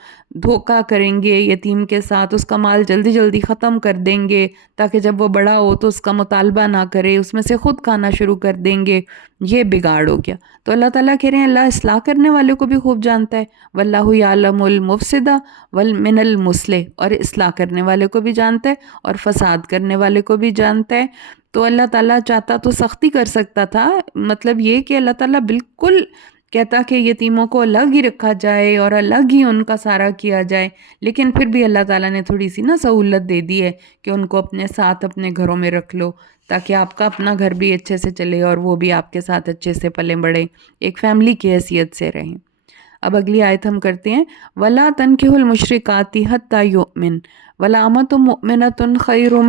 دھوکہ کریں گے یتیم کے ساتھ، اس کا مال جلدی جلدی ختم کر دیں گے تاکہ جب وہ بڑا ہو تو اس کا مطالبہ نہ کرے، اس میں سے خود کھانا شروع کر دیں گے. یہ بگاڑ ہو گیا. تو اللہ تعالیٰ کہہ رہے ہیں اللہ اصلاح کرنے والے کو بھی خوب جانتا ہے. واللہ یعلم المفسد من المصلح، اور اصلاح کرنے والے کو بھی جانتا ہے اور فساد کرنے والے کو بھی جانتا ہے. تو اللہ تعالیٰ چاہتا تو سختی کر سکتا تھا، مطلب یہ کہ اللہ تعالیٰ بالکل کہتا کہ یتیموں کو الگ ہی رکھا جائے اور الگ ہی ان کا سارا کیا جائے، لیکن پھر بھی اللہ تعالیٰ نے تھوڑی سی سہولت دے دی ہے کہ ان کو اپنے ساتھ اپنے گھروں میں رکھ لو تاکہ آپ کا اپنا گھر بھی اچھے سے چلے اور وہ بھی آپ کے ساتھ اچھے سے پلے بڑھیں، ایک فیملی کی حیثیت سے رہیں. اب اگلی آیت ہم کرتے ہیں. وَلَا تَنْكِحُوا الْمُشْرِكَاتِ حَتَّى يُؤْمِنْ وَلَأَمَةٌ مُؤْمِنَةٌ خَيْرٌ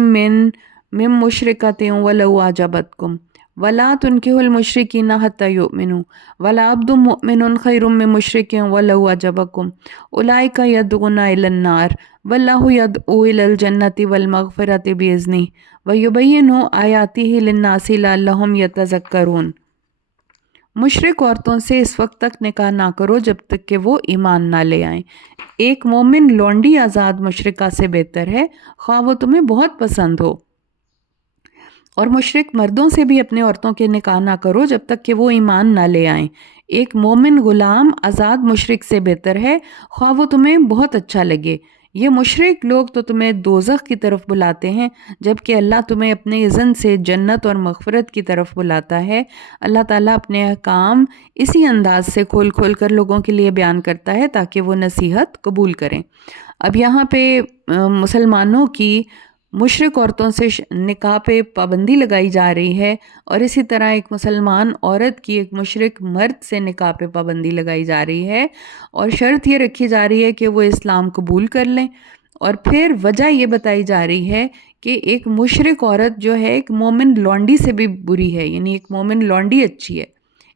مِّن مُشْرِكَةٍ وَلَوْ أَعْجَبَتْكُمْ وَلَا تُنْكِحُوا الْمُشْرِكِينَ حَتَّى يُؤْمِنُوا وَلَعَبْدٌ مُؤْمِنٌ خَيْرٌ مِّن مُشْرِكٍ وَلَوْ أَعْجَبَكُمْ أُولَٰئِكَ يَدْعُونَ إِلَى النَّارِ وَاللَّهُ يَدْعُو إِلَى الْجَنَّةِ وَالْمَغْفِرَةِ بِإِذْنِهِ وَيُبَيِّنُ آيَاتِهِ لِلنَّاسِ لَعَلَّهُمْ يَتَذَكَّرُونَ. مشرک عورتوں سے اس وقت تک نکاح نہ کرو جب تک کہ وہ ایمان نہ لے آئیں. ایک مومن لونڈی آزاد مشرکہ سے بہتر ہے، خواہ وہ تمہیں بہت پسند ہو. اور مشرک مردوں سے بھی اپنے عورتوں کے نکاح نہ کرو جب تک کہ وہ ایمان نہ لے آئیں. ایک مومن غلام آزاد مشرک سے بہتر ہے، خواہ وہ تمہیں بہت اچھا لگے. یہ مشرک لوگ تو تمہیں دوزخ کی طرف بلاتے ہیں جبکہ اللہ تمہیں اپنے اذن سے جنت اور مغفرت کی طرف بلاتا ہے. اللہ تعالیٰ اپنے احکام اسی انداز سے کھول کھول کر لوگوں کے لیے بیان کرتا ہے تاکہ وہ نصیحت قبول کریں. اب یہاں پہ مسلمانوں کی مشرک عورتوں سے نکاح پہ پابندی لگائی جا رہی ہے، اور اسی طرح ایک مسلمان عورت کی ایک مشرک مرد سے نکاح پہ پابندی لگائی جا رہی ہے، اور شرط یہ رکھی جا رہی ہے کہ وہ اسلام قبول کر لیں. اور پھر وجہ یہ بتائی جا رہی ہے کہ ایک مشرک عورت جو ہے ایک مومن لونڈی سے بھی بری ہے، یعنی ایک مومن لونڈی اچھی ہے.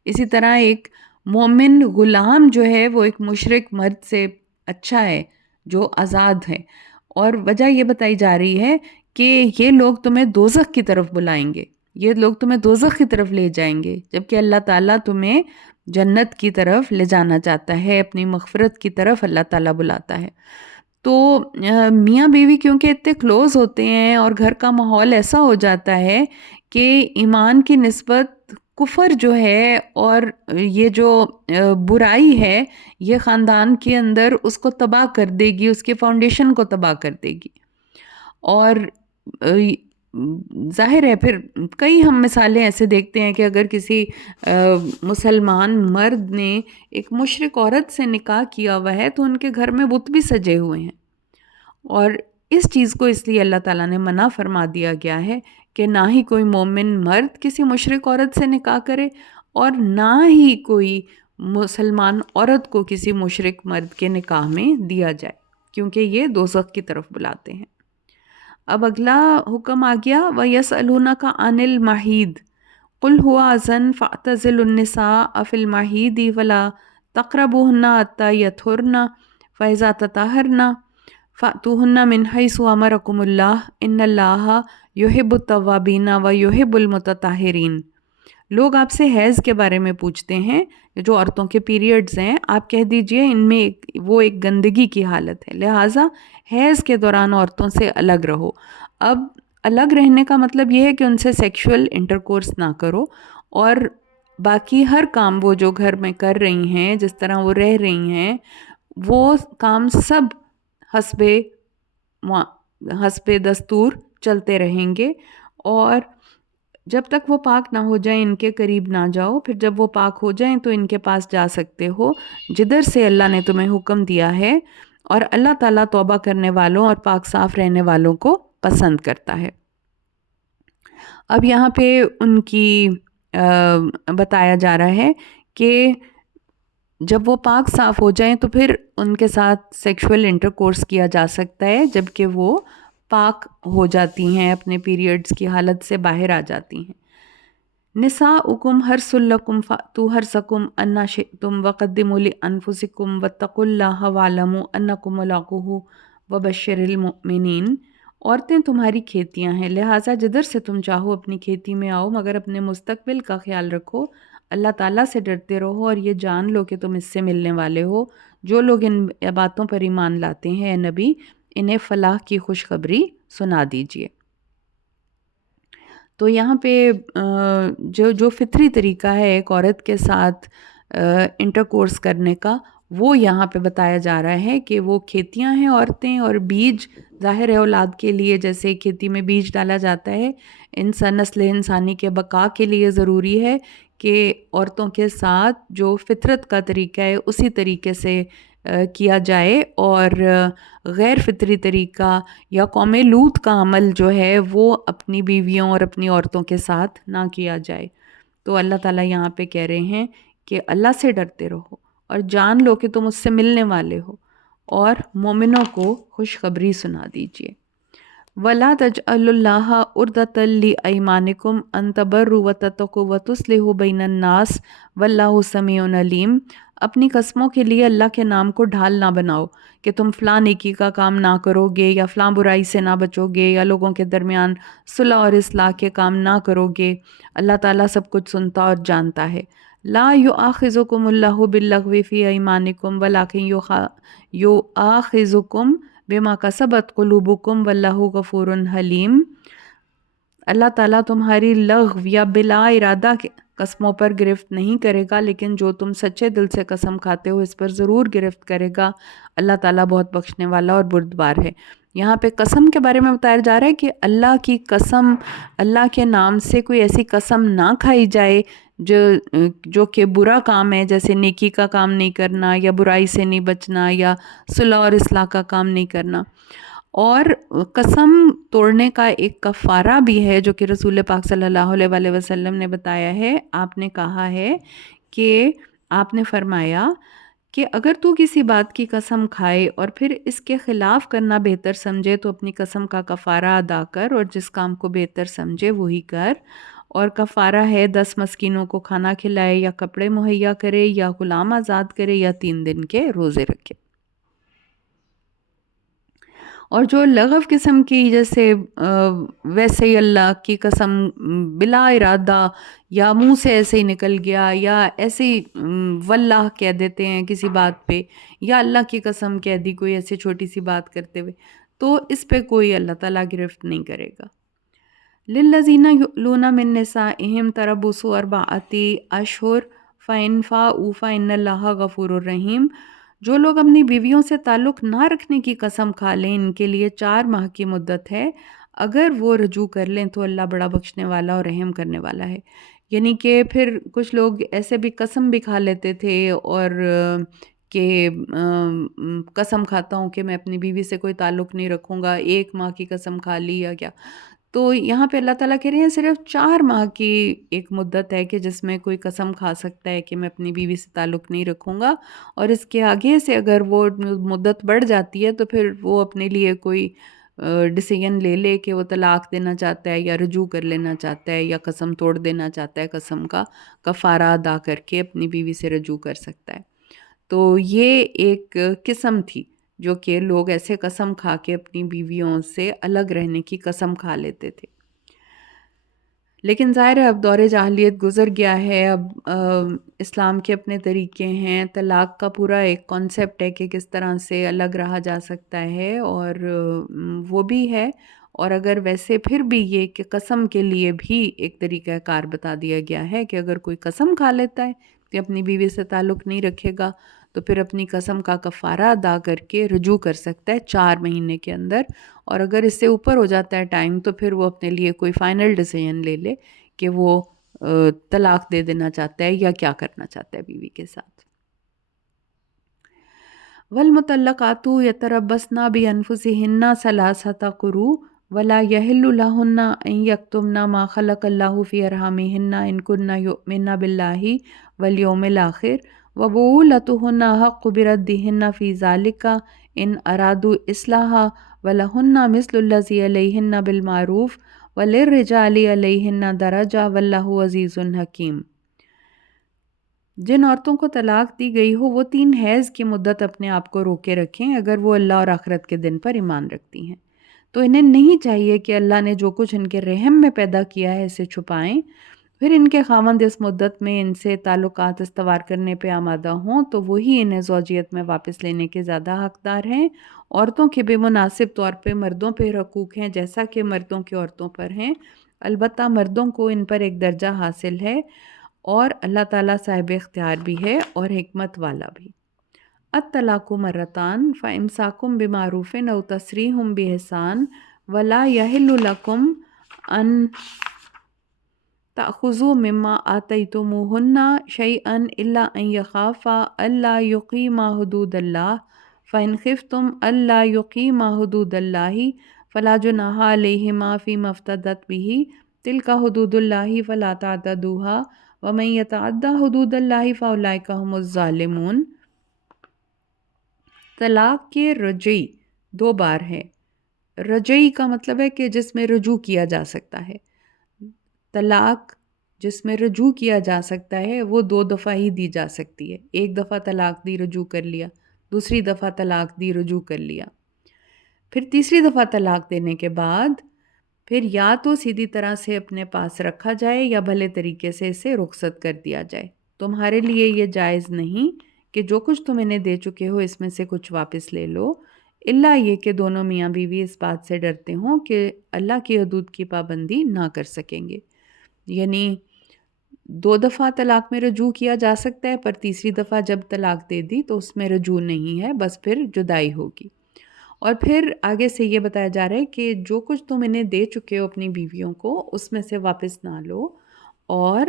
اسی طرح ایک مومن غلام جو ہے وہ ایک مشرک مرد سے اچھا ہے جو آزاد ہے. اور وجہ یہ بتائی جا رہی ہے کہ یہ لوگ تمہیں دوزخ کی طرف بلائیں گے. یہ لوگ تمہیں دوزخ کی طرف لے جائیں گے، جبکہ اللہ تعالیٰ تمہیں جنت کی طرف لے جانا چاہتا ہے، اپنی مغفرت کی طرف اللہ تعالیٰ بلاتا ہے۔ تو میاں بیوی کیونکہ اتنے کلوز ہوتے ہیں اور گھر کا ماحول ایسا ہو جاتا ہے کہ ایمان کی نسبت کفر جو ہے اور یہ جو برائی ہے یہ خاندان کے اندر اس کو تباہ کر دے گی، اس کے فاؤنڈیشن کو تباہ کر دے گی۔ اور ظاہر ہے پھر کئی ہم مثالیں ایسے دیکھتے ہیں کہ اگر کسی مسلمان مرد نے ایک مشرک عورت سے نکاح کیا ہوا ہے تو ان کے گھر میں بت بھی سجے ہوئے ہیں، اور اس چیز کو اس لیے اللہ تعالیٰ نے منع فرما دیا گیا ہے کہ نہ ہی کوئی مومن مرد کسی مشرک عورت سے نکاح کرے اور نہ ہی کوئی مسلمان عورت کو کسی مشرک مرد کے نکاح میں دیا جائے، کیونکہ یہ دوزخ کی طرف بلاتے ہیں۔ اب اگلا حکم آ گیا وَيَسْأَلُونَكَ عَنِ الْمَحِيضِ قُلْ هُوَ أَذًى فَاعْتَزِلُوا النِّسَاءَ فِي الْمَحِيضِ وَلَا تَقْرَبُوهُنَّ حَتَّى يَطْهُرْنَ فَإِذَا تَطَهَّرْنَ فَأْتُوهُنَّ مِنْ حَيْثُ أَمَرَكُمُ اللَّهُ إِنَّ اللَّهَ يُحِبُّ التَّوَّابِينَ وَيُحِبُّ الْمُتَطَهِّرِينَ۔ لوگ آپ سے حیض کے بارے میں پوچھتے ہیں، جو عورتوں کے پیریڈز ہیں، آپ کہہ دیجئے ان میں وہ ایک گندگی کی حالت ہے، لہٰذا حیض کے دوران عورتوں سے الگ رہو۔ اب الگ رہنے کا مطلب یہ ہے کہ ان سے سیکشول انٹرکورس نہ کرو، اور باقی ہر کام وہ جو گھر میں کر رہی ہیں، جس طرح وہ رہ رہی ہیں، وہ کام سب حسب دستور چلتے رہیں گے، اور جب تک وہ پاک نہ ہو جائیں ان کے قریب نہ جاؤ، پھر جب وہ پاک ہو جائیں تو ان کے پاس جا سکتے ہو جدھر سے اللہ نے تمہیں حکم دیا ہے، اور اللہ تعالیٰ توبہ کرنے والوں اور پاک صاف رہنے والوں کو پسند کرتا ہے۔ اب یہاں پہ ان کی بتایا جا رہا ہے کہ جب وہ پاک صاف ہو جائیں تو پھر ان کے ساتھ سیکشول انٹرکورس کیا جا سکتا ہے، جبکہ وہ پاک ہو جاتی ہیں، اپنے پیریڈز کی حالت سے باہر آ جاتی ہیں۔ نساؤکم حرث لکم فأتوا حرثکم انا شئتم وقدموا لانفسکم واتقوا اللہ واعلموا انکم ملاقوہ وبشر المؤمنین۔ عورتیں تمہاری کھیتیاں ہیں، لہٰذا جدھر سے تم چاہو اپنی کھیتی میں آؤ، مگر اپنے مستقبل کا خیال رکھو، اللہ تعالیٰ سے ڈرتے رہو، اور یہ جان لو کہ تم اس سے ملنے والے ہو۔ جو لوگ ان باتوں پر ایمان لاتے ہیں، اے نبی، انہیں فلاح کی خوشخبری سنا دیجیے۔ تو یہاں پہ جو فطری طریقہ ہے ایک عورت کے ساتھ انٹرکورس کرنے کا، وہ یہاں پہ بتایا جا رہا ہے کہ وہ کھیتیاں ہیں عورتیں، اور بیج ظاہر ہے اولاد کے لیے، جیسے کھیتی میں بیج ڈالا جاتا ہے، نسل انسانی کے بقا کے لیے ضروری ہے کہ عورتوں کے ساتھ جو فطرت کا طریقہ ہے اسی طریقے سے کیا جائے، اور غیر فطری طریقہ یا قوم لوط کا عمل جو ہے وہ اپنی بیویوں اور اپنی عورتوں کے ساتھ نہ کیا جائے۔ تو اللہ تعالیٰ یہاں پہ کہہ رہے ہیں کہ اللہ سے ڈرتے رہو اور جان لو کہ تم اس سے ملنے والے ہو، اور مومنوں کو خوشخبری سنا دیجیے۔ وَلَا تَجْعَلُوا اللَّهَ عُرْضَةً لِأَيْمَانِكُمْ أَن تَبَرُّوا وَتَتَّقُوا وَتُصْلِحُوا بَيْنَ النَّاسِ وَاللَّهُ سَمِيعٌ عَلِيمٌ۔ اپنی قسموں کے لیے اللہ کے نام کو ڈھال نہ بناؤ کہ تم فلاں نیکی کا کام نہ کرو گے، یا فلاں برائی سے نہ بچو گے، یا لوگوں کے درمیان صلح اور اصلاح کے کام نہ کرو گے۔ اللہ تعالیٰ سب کچھ سنتا اور جانتا ہے۔ لا یؤاخذکم اللہ باللغو فی ایمانکم ولکن یؤاخذکم بما کسبت قلوبکم واللہ غفور حلیم۔ اللہ تعالیٰ تمہاری لغو یا بلا ارادہ قسموں پر گرفت نہیں کرے گا، لیکن جو تم سچے دل سے قسم کھاتے ہو اس پر ضرور گرفت کرے گا۔ اللہ تعالیٰ بہت بخشنے والا اور بردبار ہے۔ یہاں پہ قسم کے بارے میں بتایا جا رہا ہے کہ اللہ کی قسم، اللہ کے نام سے کوئی ایسی قسم نہ کھائی جائے جو کہ برا کام ہے، جیسے نیکی کا کام نہیں کرنا، یا برائی سے نہیں بچنا، یا صلح اور اصلاح کا کام نہیں کرنا۔ اور قسم توڑنے کا ایک کفارہ بھی ہے جو کہ رسول پاک صلی اللہ علیہ وآلہ وسلم نے بتایا ہے۔ آپ نے کہا ہے کہ آپ نے فرمایا کہ اگر تو کسی بات کی قسم کھائے اور پھر اس کے خلاف کرنا بہتر سمجھے تو اپنی قسم کا کفارہ ادا کر، اور جس کام کو بہتر سمجھے وہی کر۔ اور کفارہ ہے 10 مسکینوں کو کھانا کھلائے، یا کپڑے مہیا کرے، یا غلام آزاد کرے، یا 3 دن کے روزے رکھے۔ اور جو لغو قسم کی جیسے ویسے ہی اللہ کی قسم بلا ارادہ یا منہ سے ایسے ہی نکل گیا یا ایسے ہی واللہ کہہ دیتے ہیں کسی بات پہ، یا اللہ کی قسم کہہ دی کوئی ایسے چھوٹی سی بات کرتے ہوئے، تو اس پہ کوئی اللہ تعالیٰ گرفت نہیں کرے گا۔ للذین یؤلون من نسائہم تربص اربعۃ اشہر فإن فاؤوا فإن اللہ غفور الرحیم۔ جو لوگ اپنی بیویوں سے تعلق نہ رکھنے کی قسم کھا لیں ان کے لیے 4 ماہ کی مدت ہے، اگر وہ رجوع کر لیں تو اللہ بڑا بخشنے والا اور رحم کرنے والا ہے۔ یعنی کہ پھر کچھ لوگ ایسے بھی قسم بھی کھا لیتے تھے اور کہ قسم کھاتا ہوں کہ میں اپنی بیوی سے کوئی تعلق نہیں رکھوں گا، 1 ماہ کی قسم کھا لی یا کیا۔ تو یہاں پہ اللہ تعالیٰ کہہ رہے ہیں صرف 4 ماہ کی ایک مدت ہے کہ جس میں کوئی قسم کھا سکتا ہے کہ میں اپنی بیوی سے تعلق نہیں رکھوں گا، اور اس کے آگے سے اگر وہ مدت بڑھ جاتی ہے تو پھر وہ اپنے لیے کوئی ڈیسیژن لے لے کہ وہ طلاق دینا چاہتا ہے یا رجوع کر لینا چاہتا ہے یا قسم توڑ دینا چاہتا ہے، قسم کا کفارہ ادا کر کے اپنی بیوی سے رجوع کر سکتا ہے۔ تو یہ ایک قسم تھی جو کہ لوگ ایسے قسم کھا کے اپنی بیویوں سے الگ رہنے کی قسم کھا لیتے تھے۔ لیکن ظاہر ہے اب دور جاہلیت گزر گیا ہے، اب اسلام کے اپنے طریقے ہیں، طلاق کا پورا ایک کانسیپٹ ہے کہ کس طرح سے الگ رہا جا سکتا ہے، اور وہ بھی ہے۔ اور اگر ویسے پھر بھی یہ کہ قسم کے لیے بھی ایک طریقہ کار بتا دیا گیا ہے کہ اگر کوئی قسم کھا لیتا ہے کہ اپنی بیوی سے تعلق نہیں رکھے گا تو پھر اپنی قسم کا کفارہ ادا کر کے رجوع کر سکتا ہے 4 مہینے کے اندر، اور اگر اس سے اوپر ہو جاتا ہے ٹائم تو پھر وہ اپنے لیے کوئی فائنل ڈیسیژن لے لے کہ وہ طلاق دے دینا چاہتا ہے یا کیا کرنا چاہتا ہے بیوی کے ساتھ۔ والمطلقات یتربصن بانفسہن ثلاثۃ قروء ولا یحل لہن ان یکتمن ما خلق اللہ فی ارحامہن ان کن یؤمن باللہ والیوم الآخر وبعولتہن حق بردہن فی ذلک ان ارادوا اصلاحا ولہن مثل الذی علیہن بالمعروف وللرجال علیہن درجہ واللہ عزیز حکیم۔ جن عورتوں کو طلاق دی گئی ہو وہ 3 حیض کی مدت اپنے آپ کو روکے رکھیں اگر وہ اللہ اور آخرت کے دن پر ایمان رکھتی ہیں، تو انہیں نہیں چاہیے کہ اللہ نے جو کچھ ان کے رحم میں پیدا کیا ہے اسے چھپائیں۔ پھر ان کے خاوند اس مدت میں ان سے تعلقات استوار کرنے پہ آمادہ ہوں تو وہی انہیں زوجیت میں واپس لینے کے زیادہ حقدار ہیں۔ عورتوں کے بے مناسب طور پہ مردوں پہ حقوق ہیں جیسا کہ مردوں کے عورتوں پر ہیں، البتہ مردوں کو ان پر ایک درجہ حاصل ہے، اور اللہ تعالیٰ صاحب اختیار بھی ہے اور حکمت والا بھی۔ الطلاق مرتان فامساکم بمعروف او تسریح باحسان ولا یحل لکم ان تأخذوا مما آتیتموہن شیئا الا ان یخافا الا یقیما حدود اللہ فإن خفتم الا یقیما حدود اللہ فلا جناح علیہما فیما افتدت بہ تلک حدود اللہ فلا تعتدوها ومن یتعد حدود اللہ فاولئک هم الظالمون۔ طلاق کے رجعی 2 بار ہے۔ رجعی کا مطلب ہے کہ جس میں رجوع کیا جا سکتا ہے۔ طلاق جس میں رجوع کیا جا سکتا ہے وہ 2 دفعہ ہی دی جا سکتی ہے، 1 دفعہ طلاق دی رجوع کر لیا، دوسری دفعہ طلاق دی رجوع کر لیا، پھر تیسری دفعہ طلاق دینے کے بعد پھر یا تو سیدھی طرح سے اپنے پاس رکھا جائے یا بھلے طریقے سے اسے رخصت کر دیا جائے۔ تمہارے لیے یہ جائز نہیں کہ جو کچھ تم انہیں دے چکے ہو اس میں سے کچھ واپس لے لو، الا یہ کہ دونوں میاں بیوی اس بات سے ڈرتے ہوں کہ اللہ کی حدود کی پابندی نہ کر سکیں گے۔ یعنی 2 دفعہ طلاق میں رجوع کیا جا سکتا ہے، پر تیسری دفعہ جب طلاق دے دی تو اس میں رجوع نہیں ہے، بس پھر جدائی ہوگی۔ اور پھر آگے سے یہ بتایا جا رہا ہے کہ جو کچھ تم انہیں دے چکے ہو اپنی بیویوں کو اس میں سے واپس نہ لو، اور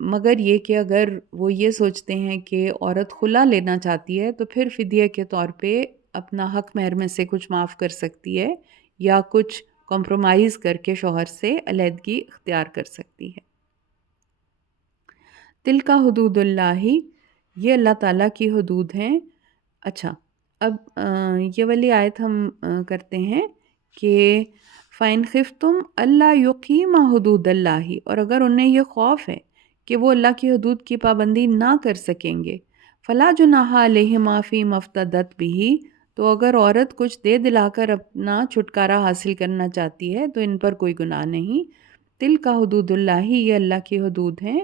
مگر یہ کہ اگر وہ یہ سوچتے ہیں کہ عورت خلا لینا چاہتی ہے تو پھر فدیہ کے طور پہ اپنا حق مہر میں سے کچھ معاف کر سکتی ہے یا کچھ کمپرومائز کر کے شوہر سے علیحدگی اختیار کر سکتی ہے۔ تلک حدود اللہ، یہ اللہ تعالیٰ کی حدود ہیں۔ اچھا، اب یہ والی آیت ہم کرتے ہیں کہ فَإِنْ خِفْتُمْ أَلَّا يُقِيمَ حُدُودَ اللَّهِ، اور اگر انہیں یہ خوف ہے کہ وہ اللہ کی حدود کی پابندی نہ کر سکیں گے، فَلَا جُنَاحَ عَلَيْهِمَا فِيمَا افْتَدَتْ بِهِ، تو اگر عورت کچھ دے دلا کر اپنا چھٹکارا حاصل کرنا چاہتی ہے تو ان پر کوئی گناہ نہیں۔ تل کا حدود اللہ، یہ اللہ کی حدود ہیں،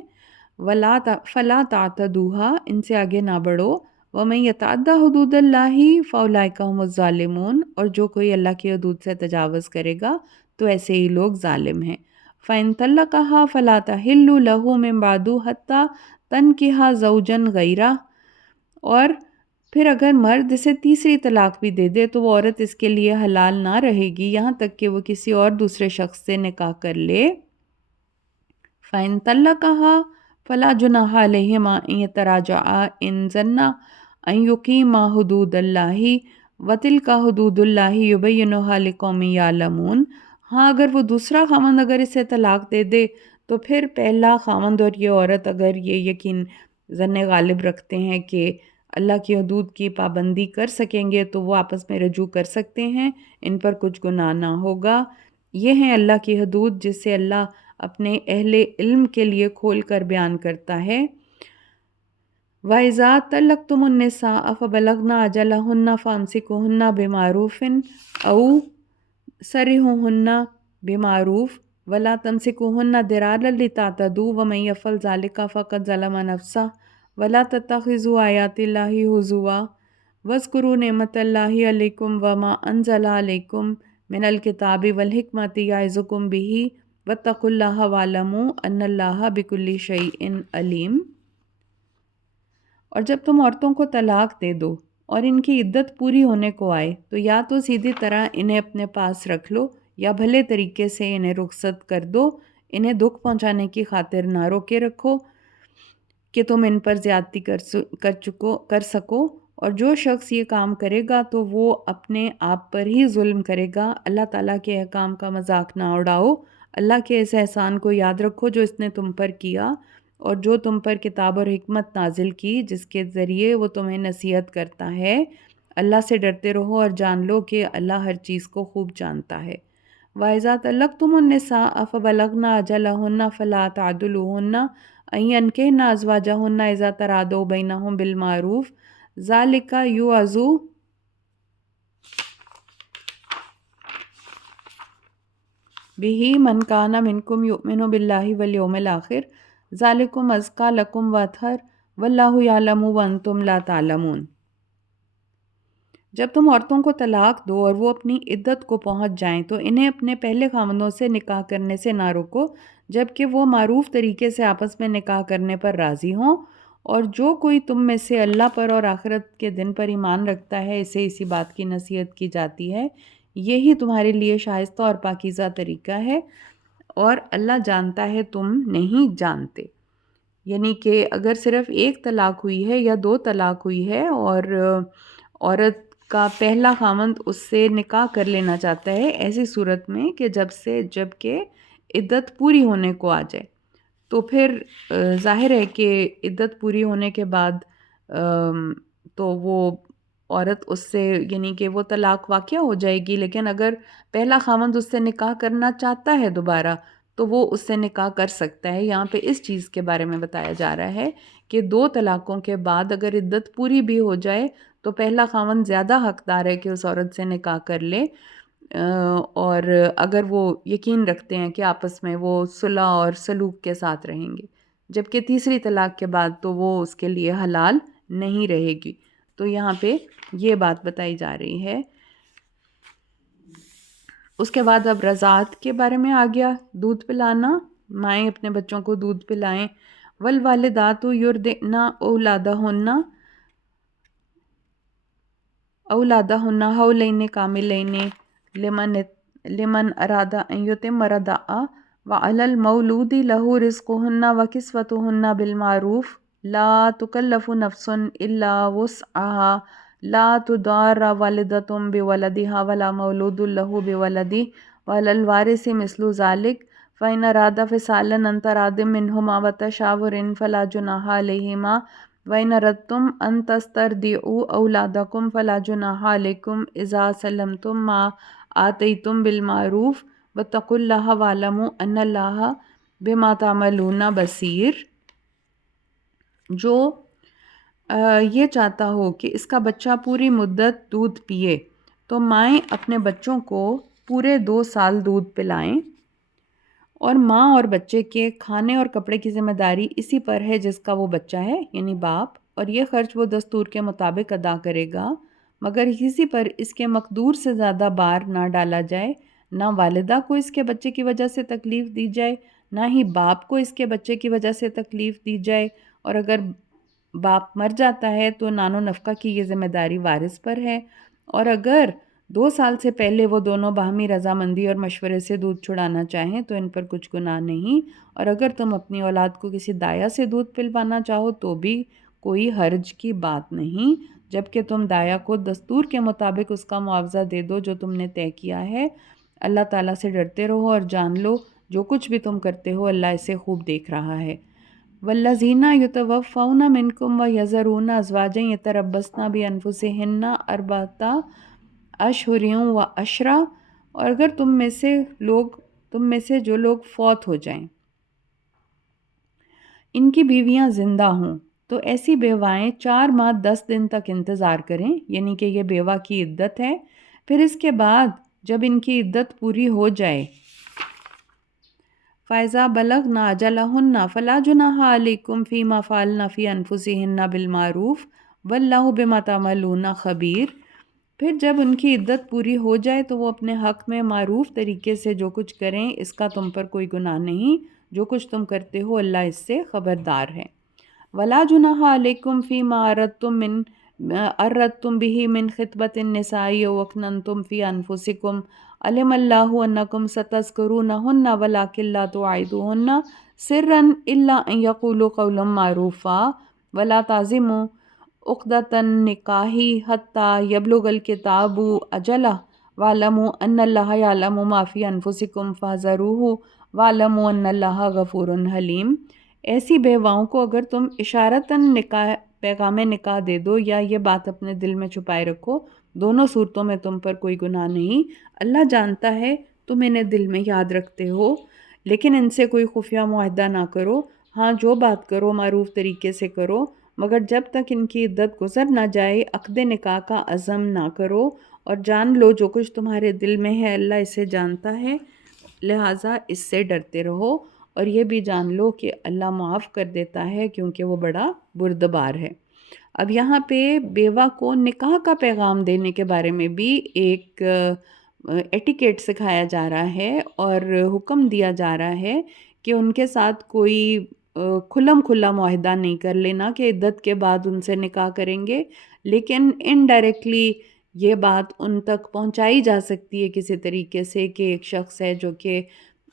فلا تعتدوها، ان سے آگے نہ بڑھو، ومن یتعدی حدود اللہ فاولئک هم الظالمون، اور جو کوئی اللہ کی حدود سے تجاوز کرے گا تو ایسے ہی لوگ ظالم ہیں۔ فَإِن طَلَّقَهَا فَلَا تَحِلُّ لَهُ مِن بَعْدُ حَتَّى تَنكِحَ زَوْجًا غَيْرَهُ، اور پھر اگر مرد اسے تیسری طلاق بھی دے دے تو وہ عورت اس کے لیے حلال نہ رہے گی یہاں تک کہ وہ کسی اور دوسرے شخص سے نکاح کر لے۔ فَإِن طَلَّقَهَا فَلَا جُنَاحَ عَلَيْهِمَا أَن يَتَرَاجَعَا إِن ظَنَّا أَن يُقِيمَا حُدُودَ اللَّهِ وَتِلْكَ حُدُودُ اللَّهِ يُبَيِّنُهَا لِقَوْمٍ يَعْلَمُونَ۔ ہاں اگر وہ دوسرا خاوند اگر اسے طلاق دے دے تو پھر پہلا خاوند اور یہ عورت اگر یہ یقین ظن غالب رکھتے ہیں کہ اللہ کی حدود کی پابندی کر سکیں گے تو وہ آپس میں رجوع کر سکتے ہیں، ان پر کچھ گناہ نہ ہوگا۔ یہ ہیں اللہ کی حدود جسے اللہ اپنے اہل علم کے لیے کھول کر بیان کرتا ہے۔ وَإِذَا طَلَّقْتُمُ النِّسَاءَ فَبَلَغْنَ أَجَلَهُنَّ فَأَمْسِكُوهُنَّ بِمَعْرُوفٍ أَوْ سَرِّحُوهُنَّ بِمَعْرُوفٍ وَلَا تَمْسِكُوهُنَّ ضِرَارًا لِتَعْتَدُوا وَمَن يَفْعَلْ ذَلِكَ فَقَدْ ظَلَمَ نَفْسَهُ وَلَا تَتَّخِذُوا آيَاتِ اللَّهِ هُزُوًا وَاذْكُرُوا نِعْمَتَ اللَّهِ عَلَيْكُمْ وَمَا أَنزَلَ عَلَيْكُمْ مِنَ الْكِتَابِ وَالْحِكْمَةِ يَعِظُكُمْ بِهِ وَاتَّقُوا اللَّهَ وَاعْلَمُوا أَنَّ اللَّهَ بِكُلِّ شَيْءٍ عَلِيمٌ۔ اور جب تم عورتوں کو طلاق دے دو اور ان کی عدت پوری ہونے کو آئے تو یا تو سیدھی طرح انہیں اپنے پاس رکھ لو یا بھلے طریقے سے انہیں رخصت کر دو، انہیں دکھ پہنچانے کی خاطر نہ روکے رکھو کہ تم ان پر زیادتی کر سکو، اور جو شخص یہ کام کرے گا تو وہ اپنے آپ پر ہی ظلم کرے گا۔ اللہ تعالیٰ کے احکام کا مذاق نہ اڑاؤ، اللہ کے اس احسان کو یاد رکھو جو اس نے تم پر کیا اور جو تم پر کتاب اور حکمت نازل کی جس کے ذریعے وہ تمہیں نصیحت کرتا ہے۔ اللہ سے ڈرتے رہو اور جان لو کہ اللہ ہر چیز کو خوب جانتا ہے۔ وَإِذَا طَلَّقْتُمُ النِّسَاءَ فَبَلَغْنَ أَجَلَهُنَّ فَلَا تَعْضُلُوهُنَّ أَن يَنكِحْنَ أَزْوَاجَهُنَّ إِذَا تَرَاضَوْا بَيْنَهُم بِالْمَعْرُوفِ ذَلِكَ يُوعَظُ بِهِ مَن كَانَ مِنكُمْ يُؤْمِنُ بِاللَّهِ وَالْيَوْمِ الْآخِرِ ذَلِكُمْ أَزْكَىٰ لَكُمْ وَأَطْهَرُ وَاللَّهُ يَعْلَمُ وَأَنتُمْ لَا تَعْلَمُونَ۔ جب تم عورتوں کو طلاق دو اور وہ اپنی عدت کو پہنچ جائیں تو انہیں اپنے پہلے خاوندوں سے نکاح کرنے سے نہ روکو جبکہ وہ معروف طریقے سے آپس میں نکاح کرنے پر راضی ہوں، اور جو کوئی تم میں سے اللہ پر اور آخرت کے دن پر ایمان رکھتا ہے اسے اسی بات کی نصیحت کی جاتی ہے، یہی تمہارے لیے شائستہ اور پاکیزہ طریقہ ہے اور اللہ جانتا ہے تم نہیں جانتے۔ یعنی کہ اگر صرف ایک طلاق ہوئی ہے یا دو طلاق ہوئی ہے اور عورت کا پہلا خاوند اس سے نکاح کر لینا چاہتا ہے، ایسی صورت میں کہ جب کہ عدت پوری ہونے کو آ جائے تو پھر ظاہر ہے کہ عدت پوری ہونے کے بعد تو وہ عورت اس سے یعنی کہ وہ طلاق واقع ہو جائے گی، لیکن اگر پہلا خاوند اس سے نکاح کرنا چاہتا ہے دوبارہ تو وہ اس سے نکاح کر سکتا ہے۔ یہاں پہ اس چیز کے بارے میں بتایا جا رہا ہے کہ دو طلاقوں کے بعد اگر عدت پوری بھی ہو جائے تو پہلا خاوند زیادہ حقدار ہے کہ اس عورت سے نکاح کر لے، اور اگر وہ یقین رکھتے ہیں کہ آپس میں وہ صلح اور سلوک کے ساتھ رہیں گے، جبکہ تیسری طلاق کے بعد تو وہ اس کے لیے حلال نہیں رہے گی۔ تو یہاں پہ یہ بات بتائی جا رہی ہے۔ اس کے بعد اب رضاعت کے بارے میں آ گیا، دودھ پلانا، مائیں اپنے بچوں کو دودھ پلائیں۔ والوالدات یرضعن اولادہن حولین کاملین لمن اراد ان یتم الرضاعہ وعلی المولود لہ رزقہن وکسوتہن بالمعروف لا تکلف نفس الا وسعہا لا تضار والدۃ بولدہا ولا مولود لہ بولدہ وعلی الوارث مثل ذلک فإن أرادا فصالا عن تراض منهما وتشاور فلا جناح عليهما وإن أردتم أن تسترضعوا أولادكم فلا جناح عليكم إذا سلمتم ما آتيتم بالمعروف واتقوا الله واعلموا أن الله بما تعملون بصير۔ جو یہ چاہتا ہو کہ اس کا بچہ پوری مدت دودھ پیے تو مائیں اپنے بچوں کو پورے 2 سال دودھ پلائیں، اور ماں اور بچے کے کھانے اور کپڑے کی ذمہ داری اسی پر ہے جس کا وہ بچہ ہے، یعنی باپ، اور یہ خرچ وہ دستور کے مطابق ادا کرے گا، مگر کسی پر اس کے مقدور سے زیادہ بار نہ ڈالا جائے، نہ والدہ کو اس کے بچے کی وجہ سے تکلیف دی جائے، نہ ہی باپ کو اس کے بچے کی وجہ سے تکلیف دی جائے، اور اگر باپ مر جاتا ہے تو نان و نفقہ کی یہ ذمہ داری وارث پر ہے، اور اگر 2 سال سے پہلے وہ دونوں باہمی رضامندی اور مشورے سے دودھ چھڑانا چاہیں تو ان پر کچھ گناہ نہیں، اور اگر تم اپنی اولاد کو کسی دایا سے دودھ پلوانا چاہو تو بھی کوئی حرج کی بات نہیں، جبکہ تم دایا کو دستور کے مطابق اس کا معاوضہ دے دو جو تم نے طے کیا ہے۔ اللہ تعالیٰ سے ڈرتے رہو اور جان لو جو کچھ بھی تم کرتے ہو اللہ اسے خوب دیکھ رہا ہے۔ والذین یتوفون منکم ویذرون ازواجا یتربصن بانفسہن اربعۃ اشہر وعشرا، اور اگر تم میں سے جو لوگ فوت ہو جائیں ان کی بیویاں زندہ ہوں تو ایسی بیوائیں 4 ماہ 10 دن تک انتظار کریں، یعنی کہ یہ بیوہ کی عدت ہے۔ پھر اس کے بعد جب ان کی عدت پوری ہو جائے فَإِذَا بَلَغْنَ أَجَلَهُنَّ فَلَا جُنَاحَ عَلَيْكُمْ فِي مَا فَعَلْنَ فِي أَنفُسِهِنَّ بِالْمَعْرُوفِ وَاللَّهُ بِمَا تَعْمَلُونَ خَبِيرٌ۔ پھر جب ان کی عدت پوری ہو جائے تو وہ اپنے حق میں معروف طریقے سے جو کچھ کریں، اس کا تم پر کوئی گناہ نہیں، جو کچھ تم کرتے ہو اللہ اس سے خبردار ہے۔ وَلَا جُنَاحَ عَلَيْكُمْ فِي مَا أَرَّدْتُمْ بِهِ مِنْ خِطْبَةِ النِّسَاءِ أَوْ أَكْنَنْتُمْ فِي أَنفُسِكُمْ عَلِمَ اللَّهُ أَنَّكُمْ سَتَذْكُرُونَهُنَّ وَلَكِنْ لَا تُوعِدُوهُنَّ سِرًّا إِلَّا أَنْ يَقُولُوا قَوْلًا مَعْرُوفًا وَلَا تَعْزِمُوا عُقْدَةَ النِّكَاحِ حَتَّى يَبْلُغَ الْكِتَابُ أَجَلَهُ وَاعْلَمُوا أَنَّ اللَّهَ يَعْلَمُ مَا فِي أَنفُسِكُمْ فَاحْذَرُوهُ وَاعْلَمُوا أَنَّ اللَّهَ غَفُورٌ حَلِيمٌ۔ ایسی بیواؤں کو اگر تم اشارتاً پیغام نکاح دے دو یا یہ بات اپنے دل میں چھپائے رکھو، دونوں صورتوں میں تم پر کوئی گناہ نہیں، اللہ جانتا ہے تم انہیں دل میں یاد رکھتے ہو، لیکن ان سے کوئی خفیہ معاہدہ نہ کرو، ہاں جو بات کرو معروف طریقے سے کرو، مگر جب تک ان کی عدت گزر نہ جائے عقد نکاح کا عزم نہ کرو، اور جان لو جو کچھ تمہارے دل میں ہے اللہ اسے جانتا ہے، لہٰذا اس سے ڈرتے رہو، اور یہ بھی جان لو کہ اللہ معاف کر دیتا ہے کیونکہ وہ بڑا بردبار ہے۔ اب یہاں پہ بیوہ کو نکاح کا پیغام دینے کے بارے میں بھی ایک ایٹیکیٹ سکھایا جا رہا ہے اور حکم دیا جا رہا ہے کہ ان کے ساتھ کوئی کھلم کھلا معاہدہ نہیں کر لینا کہ عدت کے بعد ان سے نکاح کریں گے، لیکن انڈائریکٹلی یہ بات ان تک پہنچائی جا سکتی ہے کسی طریقے سے کہ ایک شخص ہے جو کہ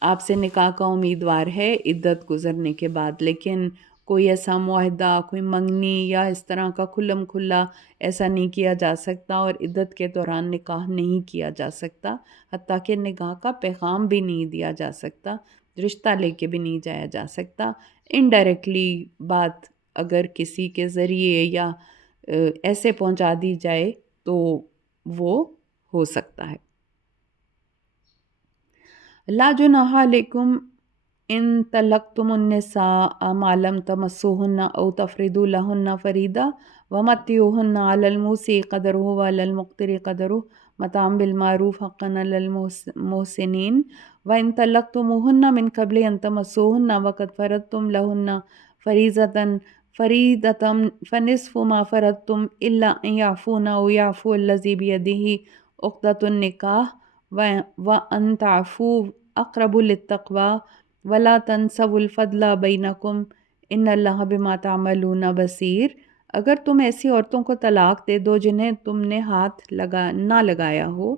آپ سے نکاح کا امیدوار ہے عدت گزرنے کے بعد، لیکن کوئی ایسا معاہدہ، کوئی منگنی یا اس طرح کا کھلم کھلا ایسا نہیں کیا جا سکتا، اور عدت کے دوران نکاح نہیں کیا جا سکتا، حتیٰ کہ نکاح کا پیغام بھی نہیں دیا جا سکتا، رشتہ لے کے بھی نہیں جایا جا سکتا۔ انڈائریکٹلی بات اگر کسی کے ذریعے یا ایسے پہنچا دی جائے تو وہ ہو سکتا ہے۔ لا جناح علیکم ان طلقتم النساء ما لم تمسوهن او تفردوا لهن فریضہ ومتعوهن على الموسع قدره وعلى المقتر قدره متاعا بالمعروف حقا على المحسنین وان طلقتموهن من قبل ان تمسوهن وقد فرضتم لهن فریضة فنصف ما فرضتم الا ان يعفون او يعفو الذي بيده عقدة النکاح وان تعفوا اقرب للتقوی ولا تنسوا الفضل بینکم ان اللہ بما تعملون بصیر۔ اگر تم ایسی عورتوں کو طلاق دے دو جنہیں تم نے ہاتھ نہ لگایا ہو،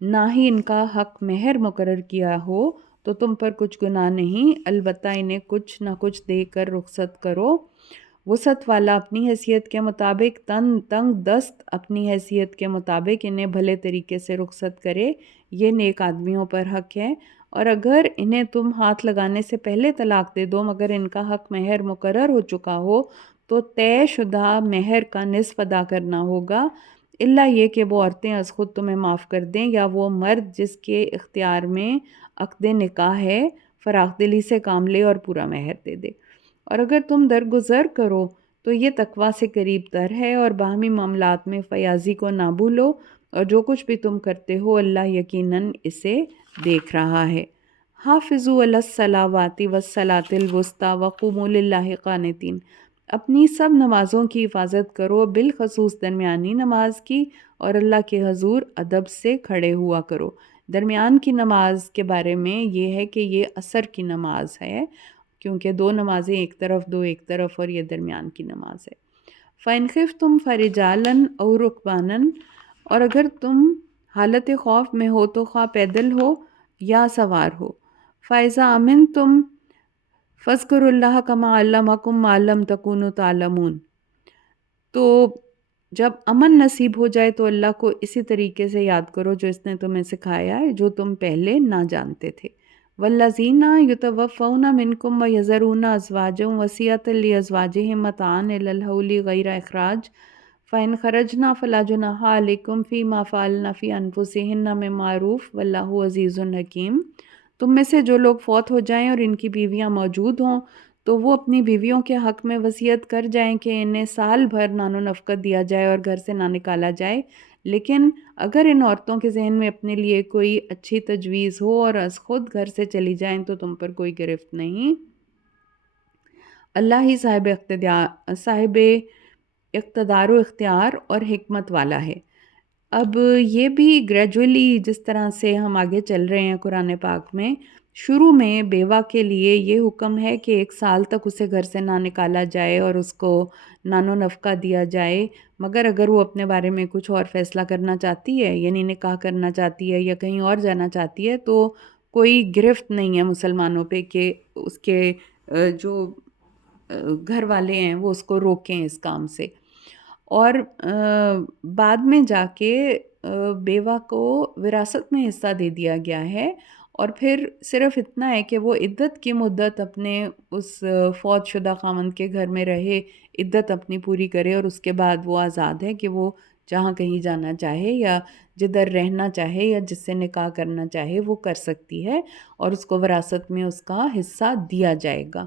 نہ ہی ان کا حق مہر مقرر کیا ہو، تو تم پر کچھ گناہ نہیں، البتہ انہیں کچھ نہ کچھ دے کر رخصت کرو، وسعت والا اپنی حیثیت کے مطابق، تنگ دست اپنی حیثیت کے مطابق انہیں بھلے طریقے سے رخصت کرے، یہ نیک آدمیوں پر حق ہے۔ اور اگر انہیں تم ہاتھ لگانے سے پہلے طلاق دے دو مگر ان کا حق مہر مقرر ہو چکا ہو تو طے شدہ مہر کا نصف ادا کرنا ہوگا، الا یہ کہ وہ عورتیں از خود تمہیں معاف کر دیں یا وہ مرد جس کے اختیار میں عقد نکاح ہے فراخ دلی سے کام لے اور پورا مہر دے دے۔ اور اگر تم درگزر کرو تو یہ تقویٰ سے قریب تر ہے، اور باہمی معاملات میں فیاضی کو نہ بھولو، اور جو کچھ بھی تم کرتے ہو اللہ یقیناً اسے دیکھ رہا ہے۔ حافظوا علی الصلاوات والصلاۃ الوسطی وقوموا للہ قانتین، اپنی سب نمازوں کی حفاظت کرو، بالخصوص درمیانی نماز کی، اور اللہ کے حضور ادب سے کھڑے ہوا کرو۔ درمیان کی نماز کے بارے میں یہ ہے کہ یہ عصر کی نماز ہے، کیونکہ دو نمازیں ایک طرف دو ایک طرف، اور یہ درمیان کی نماز ہے۔ فَإِنْ خِفْتُمْ فَرِجَالًا أَوْ رُكْبَانًا، اور اگر تم حالت خوف میں ہو تو خواہ پیدل ہو یا سوار ہو۔ فَإِذَا أَمِنْتُمْ فَاذْكُرُوا اللَّهَ كَمَا عَلَّمَكُم مَّا لَمْ تَكُونُوا تَعْلَمُونَ، تو جب امن نصیب ہو جائے تو اللہ کو اسی طریقے سے یاد کرو جو اس نے تمہیں سکھایا ہے، جو تم پہلے نہ جانتے تھے۔ وَالَّذِينَ يُتَوَفَّوْنَ مِنْكُمْ وَيَذَرُونَ أَزْوَاجًا وَصِيَّةً لِأَزْوَاجِهِمْ مَتَاعًا إِلَى الْحَوْلِ غَيْرَ إِخْرَاجٍ فَإِنْ خَرَجْنَ فَلَا جُنَاحَ عَلَيْكُمْ فِيمَا فَعَلْنَ فِي أَنفُسِهِنَّ مِن مَّعْرُوفٍ وَاللَّهُ عَزِيزٌ حَكِيمٌ، تم میں سے جو لوگ فوت ہو جائیں اور ان کی بیویاں موجود ہوں تو وہ اپنی بیویوں کے حق میں وصیت کر جائیں کہ انہیں سال بھر نان و نفقت دیا جائے اور گھر سے نہ نکالا جائے، لیکن اگر ان عورتوں کے ذہن میں اپنے لیے کوئی اچھی تجویز ہو اور از خود گھر سے چلی جائیں تو تم پر کوئی گرفت نہیں، اللہ ہی صاحب اقتدار و اختیار اور حکمت والا ہے۔ اب یہ بھی گریجولی جس طرح سے ہم آگے چل رہے ہیں قرآن پاک میں، شروع میں بیوہ کے لیے یہ حکم ہے کہ 1 سال تک اسے گھر سے نہ نکالا جائے اور اس کو نان و نفقہ دیا جائے، مگر اگر وہ اپنے بارے میں کچھ اور فیصلہ کرنا چاہتی ہے، یعنی نکاح کرنا چاہتی ہے یا کہیں اور جانا چاہتی ہے، تو کوئی گرفت نہیں ہے مسلمانوں پہ کہ اس کے جو گھر والے ہیں وہ اس کو روکیں اس کام سے۔ اور بعد میں جا کے بیوہ کو وراثت میں حصہ دے دیا گیا ہے، اور پھر صرف اتنا ہے کہ وہ عدت کی مدت اپنے اس فوت شدہ خاوند کے گھر میں رہے، عدت اپنی پوری کرے، اور اس کے بعد وہ آزاد ہے کہ وہ جہاں کہیں جانا چاہے یا جدھر رہنا چاہے یا جس سے نکاح کرنا چاہے وہ کر سکتی ہے، اور اس کو وراثت میں اس کا حصہ دیا جائے گا۔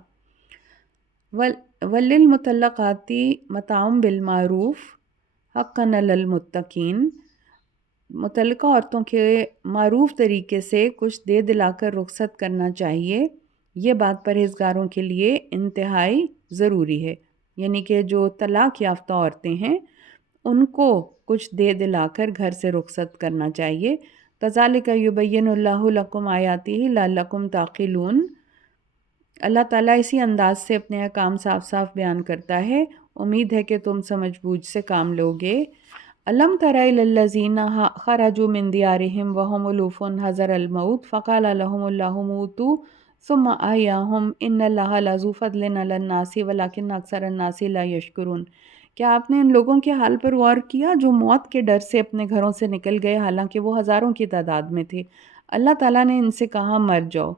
وَلِلْمُطَلَّقَاتِ مَتَاعٌ بِالْمَعْرُوفِ حَقًّا عَلَى الْمُتَّقِينَ، متعلقہ عورتوں کے معروف طریقے سے کچھ دے دلا کر رخصت کرنا چاہیے، یہ بات پرہیزگاروں کے لیے انتہائی ضروری ہے، یعنی کہ جو طلاق یافتہ عورتیں ہیں ان کو کچھ دے دلا کر گھر سے رخصت کرنا چاہیے۔ كَذَلِكَ يُبَيِّنُ اللَّهُ لَكُمْ آيَاتِهِ لَعَلَّكُمْ تَعْقِلُونَ، اللہ تعالیٰ اسی انداز سے اپنے احکام صاف صاف بیان کرتا ہے، امید ہے کہ تم سمجھ بوجھ سے کام لوگے۔ أَلَمْ تَرَ إِلَى الَّذِينَ خَرَجُوا مِن دِيَارِهِمْ وَهُمْ أُلُوفٌ حَذَرَ الْمَوْتِ فَقَالَ لَهُمُ اللَّهُ مُوتُوا ثُمَّ أَحْيَاهُمْ إِنَّ اللَّهَ لَذُو فَضْلٍ عَلَى النَّاسِ وَلَكِنَّ أَكْثَرَ النَّاسِ لَا يَشْكُرُونَ، کیا آپ نے ان لوگوں کے حال پر غور کیا جو موت کے ڈر سے اپنے گھروں سے نکل گئے حالانکہ وہ ہزاروں کی تعداد میں تھے؟ اللہ تعالیٰ نے ان سے کہا مر جاؤ،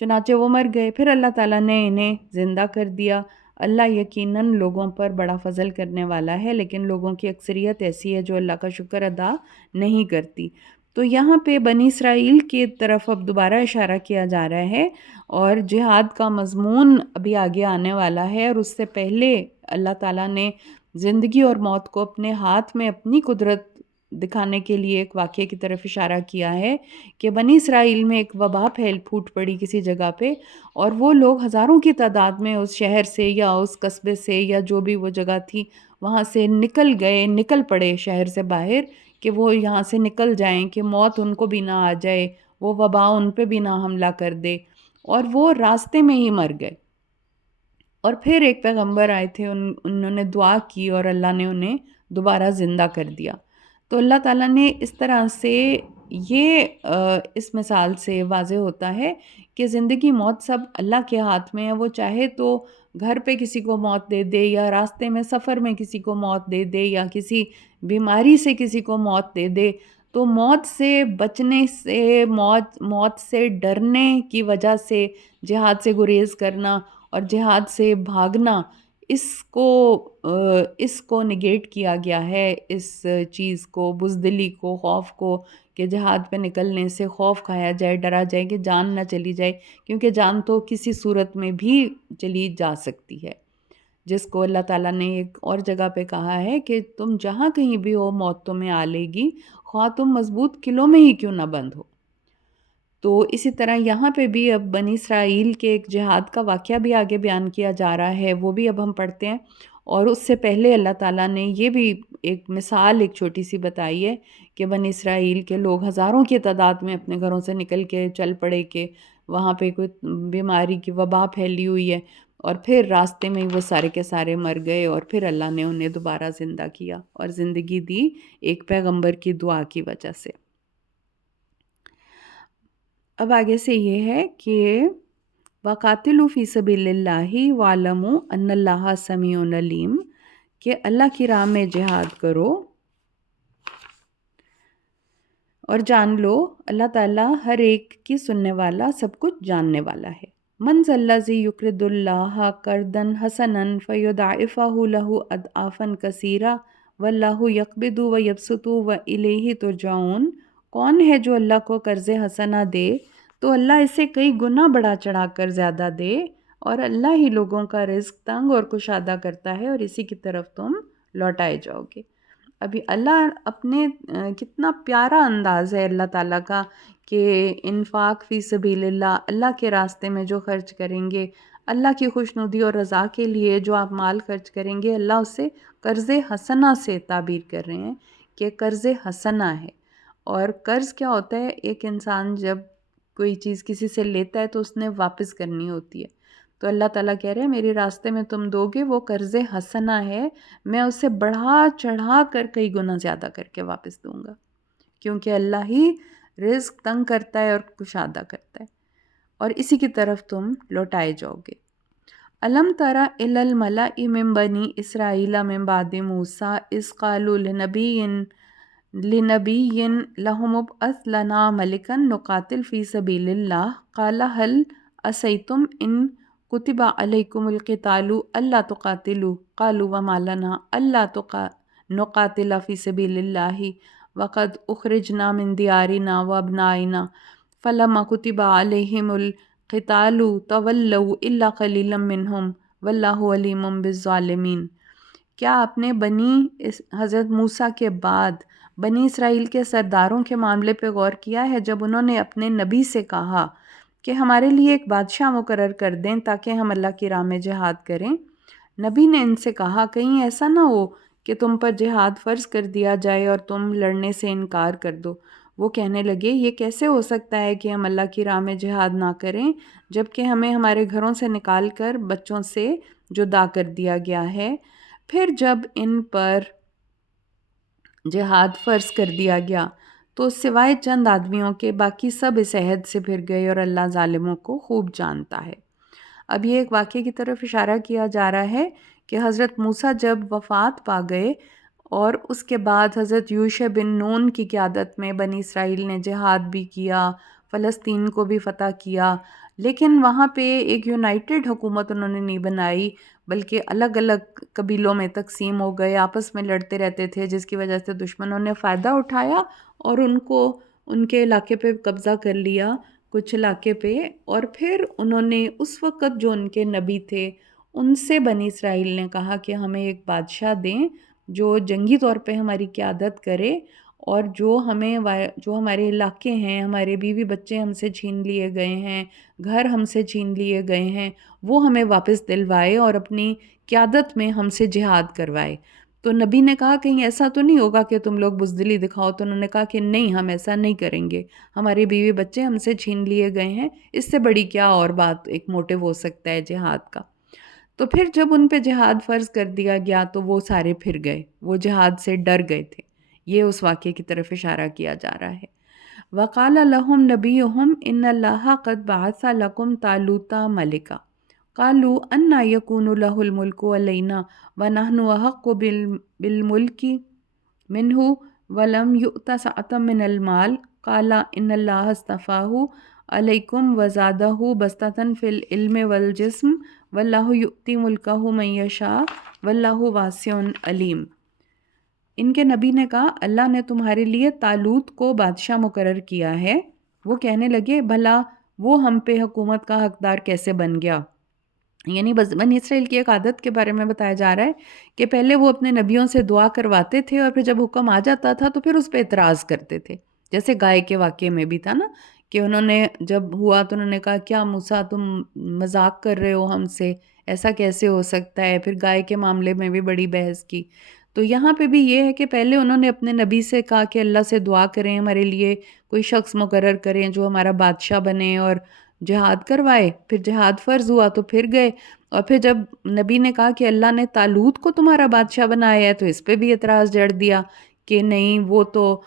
چنانچہ وہ مر گئے، پھر اللہ تعالیٰ نے انہیں زندہ کر دیا۔ اللہ یقیناً لوگوں پر بڑا فضل کرنے والا ہے، لیکن لوگوں کی اکثریت ایسی ہے جو اللہ کا شکر ادا نہیں کرتی۔ تو یہاں پہ بنی اسرائیل کی طرف اب دوبارہ اشارہ کیا جا رہا ہے، اور جہاد کا مضمون ابھی آگے آنے والا ہے، اور اس سے پہلے اللہ تعالیٰ نے زندگی اور موت کو اپنے ہاتھ میں اپنی قدرت دکھانے کے لیے ایک واقعے کی طرف اشارہ کیا ہے کہ بنی اسرائیل میں ایک وبا پھوٹ پڑی کسی جگہ پہ، اور وہ لوگ ہزاروں کی تعداد میں اس شہر سے یا اس قصبے سے یا جو بھی وہ جگہ تھی وہاں سے نکل پڑے شہر سے باہر کہ وہ یہاں سے نکل جائیں کہ موت ان کو بھی نہ آ جائے، وہ وبا ان پہ بھی نہ حملہ کر دے، اور وہ راستے میں ہی مر گئے۔ اور پھر ایک پیغمبر آئے تھے، انہوں نے دعا کی اور اللہ نے انہیں دوبارہ زندہ کر دیا۔ تو اللہ تعالیٰ نے اس طرح سے یہ اس مثال سے واضح ہوتا ہے کہ زندگی موت سب اللہ کے ہاتھ میں ہے، وہ چاہے تو گھر پہ کسی کو موت دے دے، یا راستے میں سفر میں کسی کو موت دے دے، یا کسی بیماری سے کسی کو موت دے دے۔ تو موت سے بچنے سے، موت سے ڈرنے کی وجہ سے جہاد سے گریز کرنا اور جہاد سے بھاگنا، اس کو نگیٹ کیا گیا ہے، اس چیز کو، بزدلی کو، خوف کو، کہ جہاد پہ نکلنے سے خوف کھایا جائے، ڈرا جائے کہ جان نہ چلی جائے، کیونکہ جان تو کسی صورت میں بھی چلی جا سکتی ہے۔ جس کو اللہ تعالیٰ نے ایک اور جگہ پہ کہا ہے کہ تم جہاں کہیں بھی ہو موت تمہیں آ لے گی، خواہ تم مضبوط قلعوں میں ہی کیوں نہ بند ہو۔ تو اسی طرح یہاں پہ بھی اب بنی اسرائیل کے ایک جہاد کا واقعہ بھی آگے بیان کیا جا رہا ہے، وہ بھی اب ہم پڑھتے ہیں۔ اور اس سے پہلے اللہ تعالیٰ نے یہ بھی ایک مثال ایک چھوٹی سی بتائی ہے کہ بنی اسرائیل کے لوگ ہزاروں کی تعداد میں اپنے گھروں سے نکل کے چل پڑے کہ وہاں پہ کوئی بیماری کی وبا پھیلی ہوئی ہے، اور پھر راستے میں ہی وہ سارے کے سارے مر گئے، اور پھر اللہ نے انہیں دوبارہ زندہ کیا اور زندگی دی ایک پیغمبر کی دعا کی وجہ سے۔ اب آگے سے یہ ہے کہ وَقَاتِلُوا فِي سَبِيلِ اللَّهِ وَاعْلَمُوا أَنَّ اللَّهَ سَمِيعٌ عَلِيمٌ، کہ اللہ کی راہ میں جہاد کرو اور جان لو اللہ تعالیٰ ہر ایک کی سننے والا، سب کچھ جاننے والا ہے۔ مَنْ ذَا الَّذِي يُقْرِضُ اللَّهَ قَرْضًا حَسَنًا فَيُضَاعِفَهُ لَهُ أَضْعَافًا كَثِيرَةً وَاللَّهُ يَقْبِضُ وَيَبْسُطُ وَإِلَيْهِ تُرْجَعُونَ، کون ہے جو اللہ کو قرض حسنہ دے تو اللہ اسے کئی گنا بڑھا چڑھا کر زیادہ دے، اور اللہ ہی لوگوں کا رزق تنگ اور کشادہ کرتا ہے، اور اسی کی طرف تم لوٹائے جاؤ گے۔ ابھی اللہ اپنے کتنا پیارا انداز ہے اللہ تعالیٰ کا کہ انفاق فی سبیل اللہ، اللہ کے راستے میں جو خرچ کریں گے، اللہ کی خوشنودی اور رضا کے لیے جو آپ مال خرچ کریں گے، اللہ اسے قرض حسنہ سے تعبیر کر رہے ہیں کہ قرض حسنہ ہے۔ اور قرض کیا ہوتا ہے؟ ایک انسان جب کوئی چیز کسی سے لیتا ہے تو اس نے واپس کرنی ہوتی ہے، تو اللہ تعالیٰ کہہ رہے ہیں میرے راستے میں تم دو گے وہ قرض حسنہ ہے، میں اسے بڑھا چڑھا کر کئی گنا زیادہ کر کے واپس دوں گا، کیونکہ اللہ ہی رزق تنگ کرتا ہے اور کشادہ کرتا ہے، اور اسی کی طرف تم لوٹائے جاؤ گے۔ الم تری الی الملأ من بنی اسرائیل من بعد موسیٰ اذ قالوا لنبی لہم ابعث لنا ملکا نقاتل فی سبیل اللہ قال هل عصیتم ان کتب علیکم القتال الا تقاتلوا قالوا وما لنا الا نقاتل فی سبیل اللہ وقد اخرجنا من دیارنا وابنائنا فلما کتب علیہم القتال تولوا الا قلیلا منہم واللہ علیم بالظالمین۔ کیا آپ نے حضرت موسیٰ کے بعد بنی اسرائیل کے سرداروں کے معاملے پہ غور کیا ہے، جب انہوں نے اپنے نبی سے کہا کہ ہمارے لیے ایک بادشاہ مقرر کر دیں تاکہ ہم اللہ کی راہ میں جہاد کریں؟ نبی نے ان سے کہا کہیں ایسا نہ ہو کہ تم پر جہاد فرض کر دیا جائے اور تم لڑنے سے انکار کر دو۔ وہ کہنے لگے یہ کیسے ہو سکتا ہے کہ ہم اللہ کی راہ میں جہاد نہ کریں جبکہ ہمیں ہمارے گھروں سے نکال کر بچوں سے جدا کر دیا گیا ہے۔ پھر جب ان پر جہاد فرض کر دیا گیا تو سوائے چند آدمیوں کے باقی سب اس عہد سے پھر گئے، اور اللہ ظالموں کو خوب جانتا ہے۔ اب یہ ایک واقعے کی طرف اشارہ کیا جا رہا ہے کہ حضرت موسیٰ جب وفات پا گئے اور اس کے بعد حضرت یوشع بن نون کی قیادت میں بنی اسرائیل نے جہاد بھی کیا، فلسطین کو بھی فتح کیا، لیکن وہاں پہ ایک یونائٹڈ حکومت انہوں نے نہیں بنائی، بلکہ الگ الگ قبیلوں میں تقسیم ہو گئے، آپس میں لڑتے رہتے تھے، جس کی وجہ سے دشمنوں نے فائدہ اٹھایا اور ان کو ان کے علاقے پہ قبضہ کر لیا، کچھ علاقے پہ، اور پھر انہوں نے اس وقت جو ان کے نبی تھے ان سے بنی اسرائیل نے کہا کہ ہمیں ایک بادشاہ دیں جو جنگی طور پہ ہماری قیادت کرے، اور جو ہمارے علاقے ہیں، ہمارے بیوی بچے ہم سے چھین لیے گئے ہیں، گھر ہم سے چھین لیے گئے ہیں، وہ ہمیں واپس دلوائے اور اپنی قیادت میں ہم سے جہاد کروائے۔ تو نبی نے کہا کہیں ایسا تو نہیں ہوگا کہ تم لوگ بزدلی دکھاؤ؟ تو انہوں نے کہا کہ نہیں، ہم ایسا نہیں کریں گے، ہمارے بیوی بچے ہم سے چھین لیے گئے ہیں، اس سے بڑی کیا اور بات ایک موٹیو ہو سکتا ہے جہاد کا۔ تو پھر جب ان پہ جہاد فرض کر دیا گیا تو وہ سارے پھر گئے، وہ جہاد سے ڈر گئے تھے۔ یہ اس واقعے کی طرف اشارہ کیا جا رہا ہے۔ وَقَالَ لَهُمْ نَبِيُّهُمْ إِنَّ اللَّهَ قَدْ بَعَثَ لَكُمْ طَالُوتَ مَلِكًا قَالُوا أَنَّىٰ يَكُونُ لَهُ الْمُلْكُ عَلَيْنَا وَنَحْنُ أَحَقُّ بِالْمُلْكِ مِنْهُ وَلَمْ يُؤْتَ سَعَةً مِنَ الْمَالِ قَالَ إِنَّ اللَّهَ اصْطَفَاهُ عَلَيْكُمْ وَزَادَهُ بَسْطَةً فِي الْعِلْمِ وَالْجِسْمِ وَاللَّهُ يُؤْتِي مُلْكَهُ مَن يَشَاءُ وَاللَّهُ وَاسِعٌ عَلِيمٌ۔ ان کے نبی نے کہا اللہ نے تمہارے لیے طالوت کو بادشاہ مقرر کیا ہے۔ وہ کہنے لگے بھلا وہ ہم پہ حکومت کا حقدار کیسے بن گیا؟ یعنی بنی اسرائیل کی ایک عادت کے بارے میں بتایا جا رہا ہے کہ پہلے وہ اپنے نبیوں سے دعا کرواتے تھے اور پھر جب حکم آ جاتا تھا تو پھر اس پہ اعتراض کرتے تھے. جیسے گائے کے واقعے میں بھی تھا نا کہ انہوں نے جب ہوا تو انہوں نے کہا کیا موسیٰ تم مذاق کر رہے ہو ہم سے، ایسا کیسے ہو سکتا ہے. پھر گائے کے معاملے میں بھی بڑی بحث کی. تو یہاں پہ بھی یہ ہے کہ پہلے انہوں نے اپنے نبی سے کہا کہ اللہ سے دعا کریں ہمارے لیے کوئی شخص مقرر کریں جو ہمارا بادشاہ بنے اور جہاد کروائے. پھر جہاد فرض ہوا تو پھر گئے، اور پھر جب نبی نے کہا کہ اللہ نے طالوت کو تمہارا بادشاہ بنایا ہے تو اس پہ بھی اعتراض جڑ دیا کہ نہیں وہ تو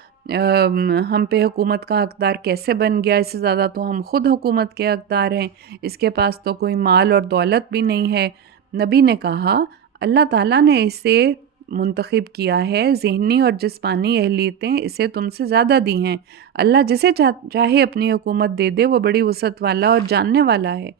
ہم پہ حکومت کا حقدار کیسے بن گیا، اس سے زیادہ تو ہم خود حکومت کے حقدار ہیں، اس کے پاس تو کوئی مال اور دولت بھی نہیں ہے. نبی نے کہا اللہ تعالیٰ نے اسے منتخب کیا ہے، ذہنی اور جسمانی اہلیتیں اسے تم سے زیادہ دی ہیں. اللہ جسے چاہے اپنی حکومت دے دے، وہ بڑی وسعت والا اور جاننے والا ہے.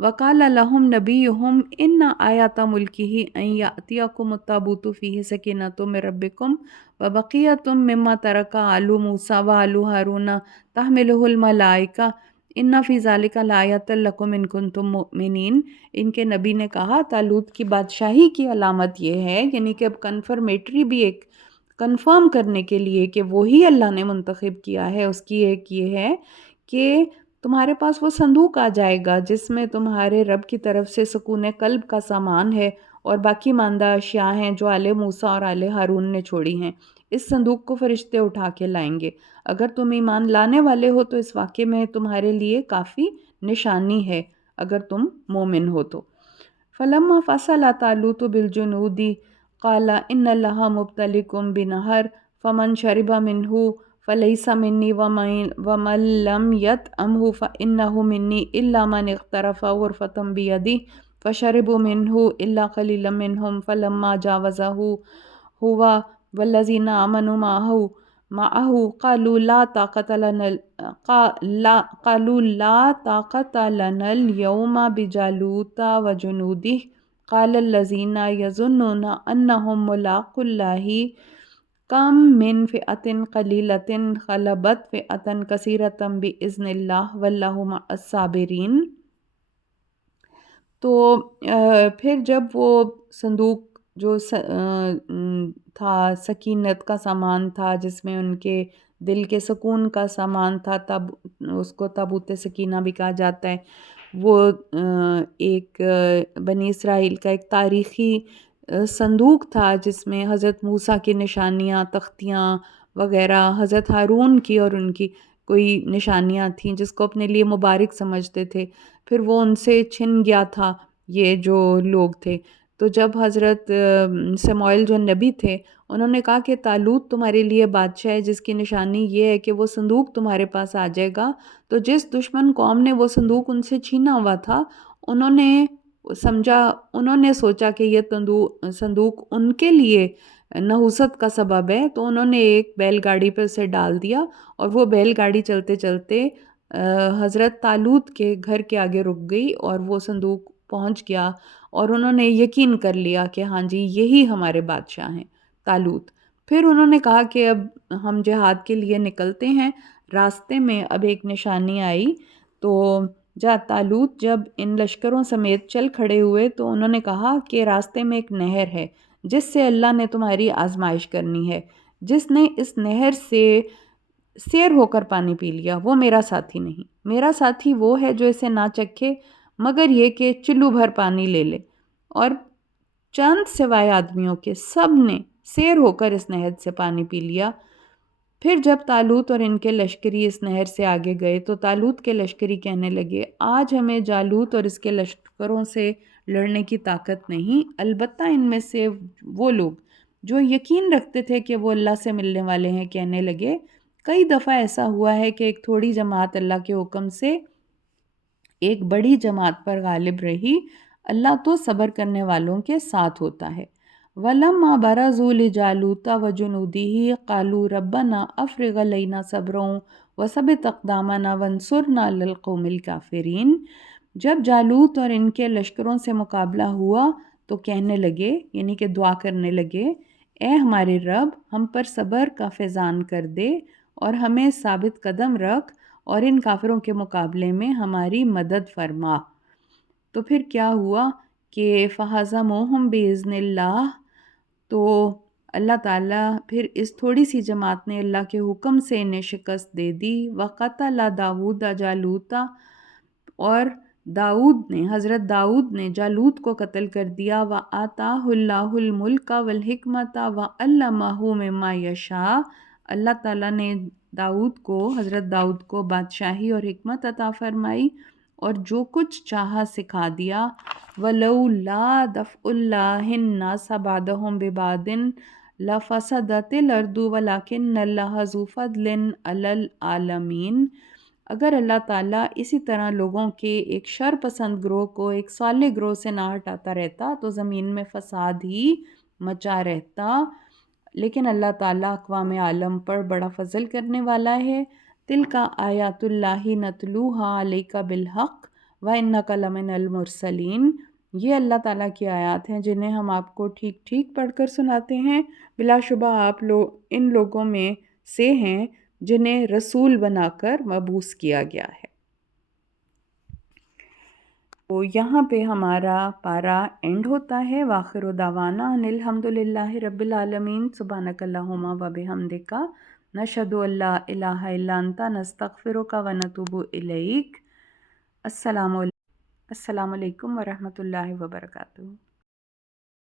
وقال لهم نبيهم ان آیات ملکہ ان یأتیکم التابوت فیہ سکینۃ من ربکم وبقیۃ مما ترک آل موسیٰ وآل ہارون تحملہ الملائکہ ان فی ذلک لآیۃ لکم ان کنتم مؤمنین. ان کے نبی نے کہا طالوت کی بادشاہی کی علامت یہ ہے، یعنی کہ اب کنفرمیٹری بھی ایک کنفرم کرنے کے لیے کہ وہی اللہ نے منتخب کیا ہے، اس کی ایک یہ ہے کہ تمہارے پاس وہ صندوق آ جائے گا جس میں تمہارے رب کی طرف سے سکون قلب کا سامان ہے اور باقی ماندہ اشیاء ہیں جو آل موسیٰ اور آل ہارون نے چھوڑی ہیں. اس صندوق کو فرشتے اٹھا کے لائیں گے. اگر تم ایمان لانے والے ہو تو اس واقعے میں تمہارے لیے کافی نشانی ہے اگر تم مومن ہو تو. فلما فصل طالوت بالجنود قال ان اللہ مبتلیکم بنہر فمن شرب منہ فلیس منی ومن لم یطعمہ فإنہ منی الا من اغترف غرفۃ بیدہ فشربوا منہ الا قلیلا منہم فلما جاوزہ ہوا والذین آمنوا معہ قالوا لا طاقت لنا اليوم بجالوت وجنودہ قال الذین یظنون انہم ملاقو اللہ کم من فئۃ قلیلۃ غلبت فئۃ کثیرۃ بإذن اللہ واللہ مع الصابرین. تو پھر جب وہ صندوق جو تھا سکینت کا سامان تھا جس میں ان کے دل کے سکون کا سامان تھا، تب اس کو تابوت سکینہ بھی کہا جاتا ہے. وہ ایک بنی اسرائیل کا ایک تاریخی صندوق تھا جس میں حضرت موسیٰ کی نشانیاں، تختیاں وغیرہ، حضرت ہارون کی اور ان کی کوئی نشانیاں تھیں جس کو اپنے لیے مبارک سمجھتے تھے. پھر وہ ان سے چھن گیا تھا یہ جو لوگ تھے. تو جب حضرت سموئیل جو نبی تھے انہوں نے کہا کہ طالوت تمہارے لیے بادشاہ ہے جس کی نشانی یہ ہے کہ وہ صندوق تمہارے پاس آ جائے گا. تو جس دشمن قوم نے وہ صندوق ان سے چھینا ہوا تھا انہوں نے سوچا کہ یہ صندوق ان کے لیے نحوست کا سبب ہے، تو انہوں نے ایک بیل گاڑی پہ اسے ڈال دیا اور وہ بیل گاڑی چلتے چلتے حضرت طالوت کے گھر کے آگے رک گئی اور وہ صندوق پہنچ گیا اور انہوں نے یقین کر لیا کہ ہاں جی یہی ہمارے بادشاہ ہیں طالوت. پھر انہوں نے کہا کہ اب ہم جہاد کے لیے نکلتے ہیں. راستے میں اب ایک نشانی آئی تو طالوت جب ان لشکروں سمیت چل کھڑے ہوئے تو انہوں نے کہا کہ راستے میں ایک نہر ہے جس سے اللہ نے تمہاری آزمائش کرنی ہے. جس نے اس نہر سے سیر ہو کر پانی پی لیا وہ میرا ساتھی نہیں. میرا ساتھی وہ ہے جو اسے نہ چکھے مگر یہ کہ چلو بھر پانی لے لے. اور چند سوائے آدمیوں کے سب نے سیر ہو کر اس نہر سے پانی پی لیا. پھر جب طالوت اور ان کے لشکری اس نہر سے آگے گئے تو طالوت کے لشکری کہنے لگے آج ہمیں جالوت اور اس کے لشکروں سے لڑنے کی طاقت نہیں، البتہ ان میں سے وہ لوگ جو یقین رکھتے تھے کہ وہ اللہ سے ملنے والے ہیں کہنے لگے کئی دفعہ ایسا ہوا ہے کہ ایک تھوڑی جماعت اللہ کے حکم سے ایک بڑی جماعت پر غالب رہی، اللہ تو صبر کرنے والوں کے ساتھ ہوتا ہے. وَلَمَّا بَرَزُوا لِجَالُوتَ وَجُنُودِهِ قَالُوا رَبَّنَا أَفْرِغْ عَلَيْنَا صَبْرًا وَثَبِّتْ أَقْدَامَنَا وَانصُرْنَا عَلَى الْقَوْمِ الْكَافِرِينَ. جب جالوت اور ان کے لشکروں سے مقابلہ ہوا تو کہنے لگے، یعنی کہ دعا کرنے لگے، اے ہمارے رب ہم پر صبر کا فیضان کر دے اور ہمیں ثابت قدم رکھ اور ان کافروں کے مقابلے میں ہماری مدد فرما. تو پھر کیا ہوا کہ فہزموہم بِإِذْنِ اللہ، تو اللہ تعالیٰ پھر اس تھوڑی سی جماعت نے اللہ کے حکم سے انہیں شکست دے دی۔ وَقَتَلَ داؤد جالوتا، اور حضرت داؤد نے جالوت کو قتل کر دیا۔ وَآتَاهُ اللَّهُ الْمُلْكَ وَالْحِكْمَةَ وَعَلَّمَهُ مِمَّا يَشَاءُ، اللہ تعالیٰ نے حضرت داؤد کو بادشاہی اور حکمت عطا فرمائی اور جو کچھ چاہا سکھا دیا۔ وَلَوْلَا دَفْعُ اللَّهِ النَّاسَ بَعْضَهُم بِبَعْضٍ لَفَسَدَتِ الْأَرْضُ وَلَٰكِنَّ اللَّهَ ذُو فَضْلٍ عَلَى الْعَالَمِينَ، اگر اللہ تعالیٰ اسی طرح لوگوں کے ایک شر پسند گروہ کو ایک صالح گروہ سے نہ ہٹاتا رہتا تو زمین میں فساد ہی مچا رہتا، لیکن اللہ تعالیٰ اقوام عالم پر بڑا فضل کرنے والا ہے۔ تِلْکَ آیاتُ اللہِ نَتْلُوہَا عَلَيْکَ بِالْحَقِّ وَإِنَّکَ لَمِنَ الْمُرْسَلِینَ، یہ اللہ تعالیٰ کی آیات ہیں جنہیں ہم آپ کو ٹھیک ٹھیک پڑھ کر سناتے ہیں، بلا شبہ آپ ان لوگوں میں سے ہیں جنہیں رسول بنا کر مبعوث کیا گیا ہے۔ تو یہاں پہ ہمارا پارا اینڈ ہوتا ہے۔ وآخر دعوانا ان الحمد للہ رب العالمین، سبحانک اللہم وبحمدک، نشہد ان لا الہ الا انت، نستغفرک ونتوب الیک۔ السلام علیکم ورحمۃ اللہ وبرکاتہ۔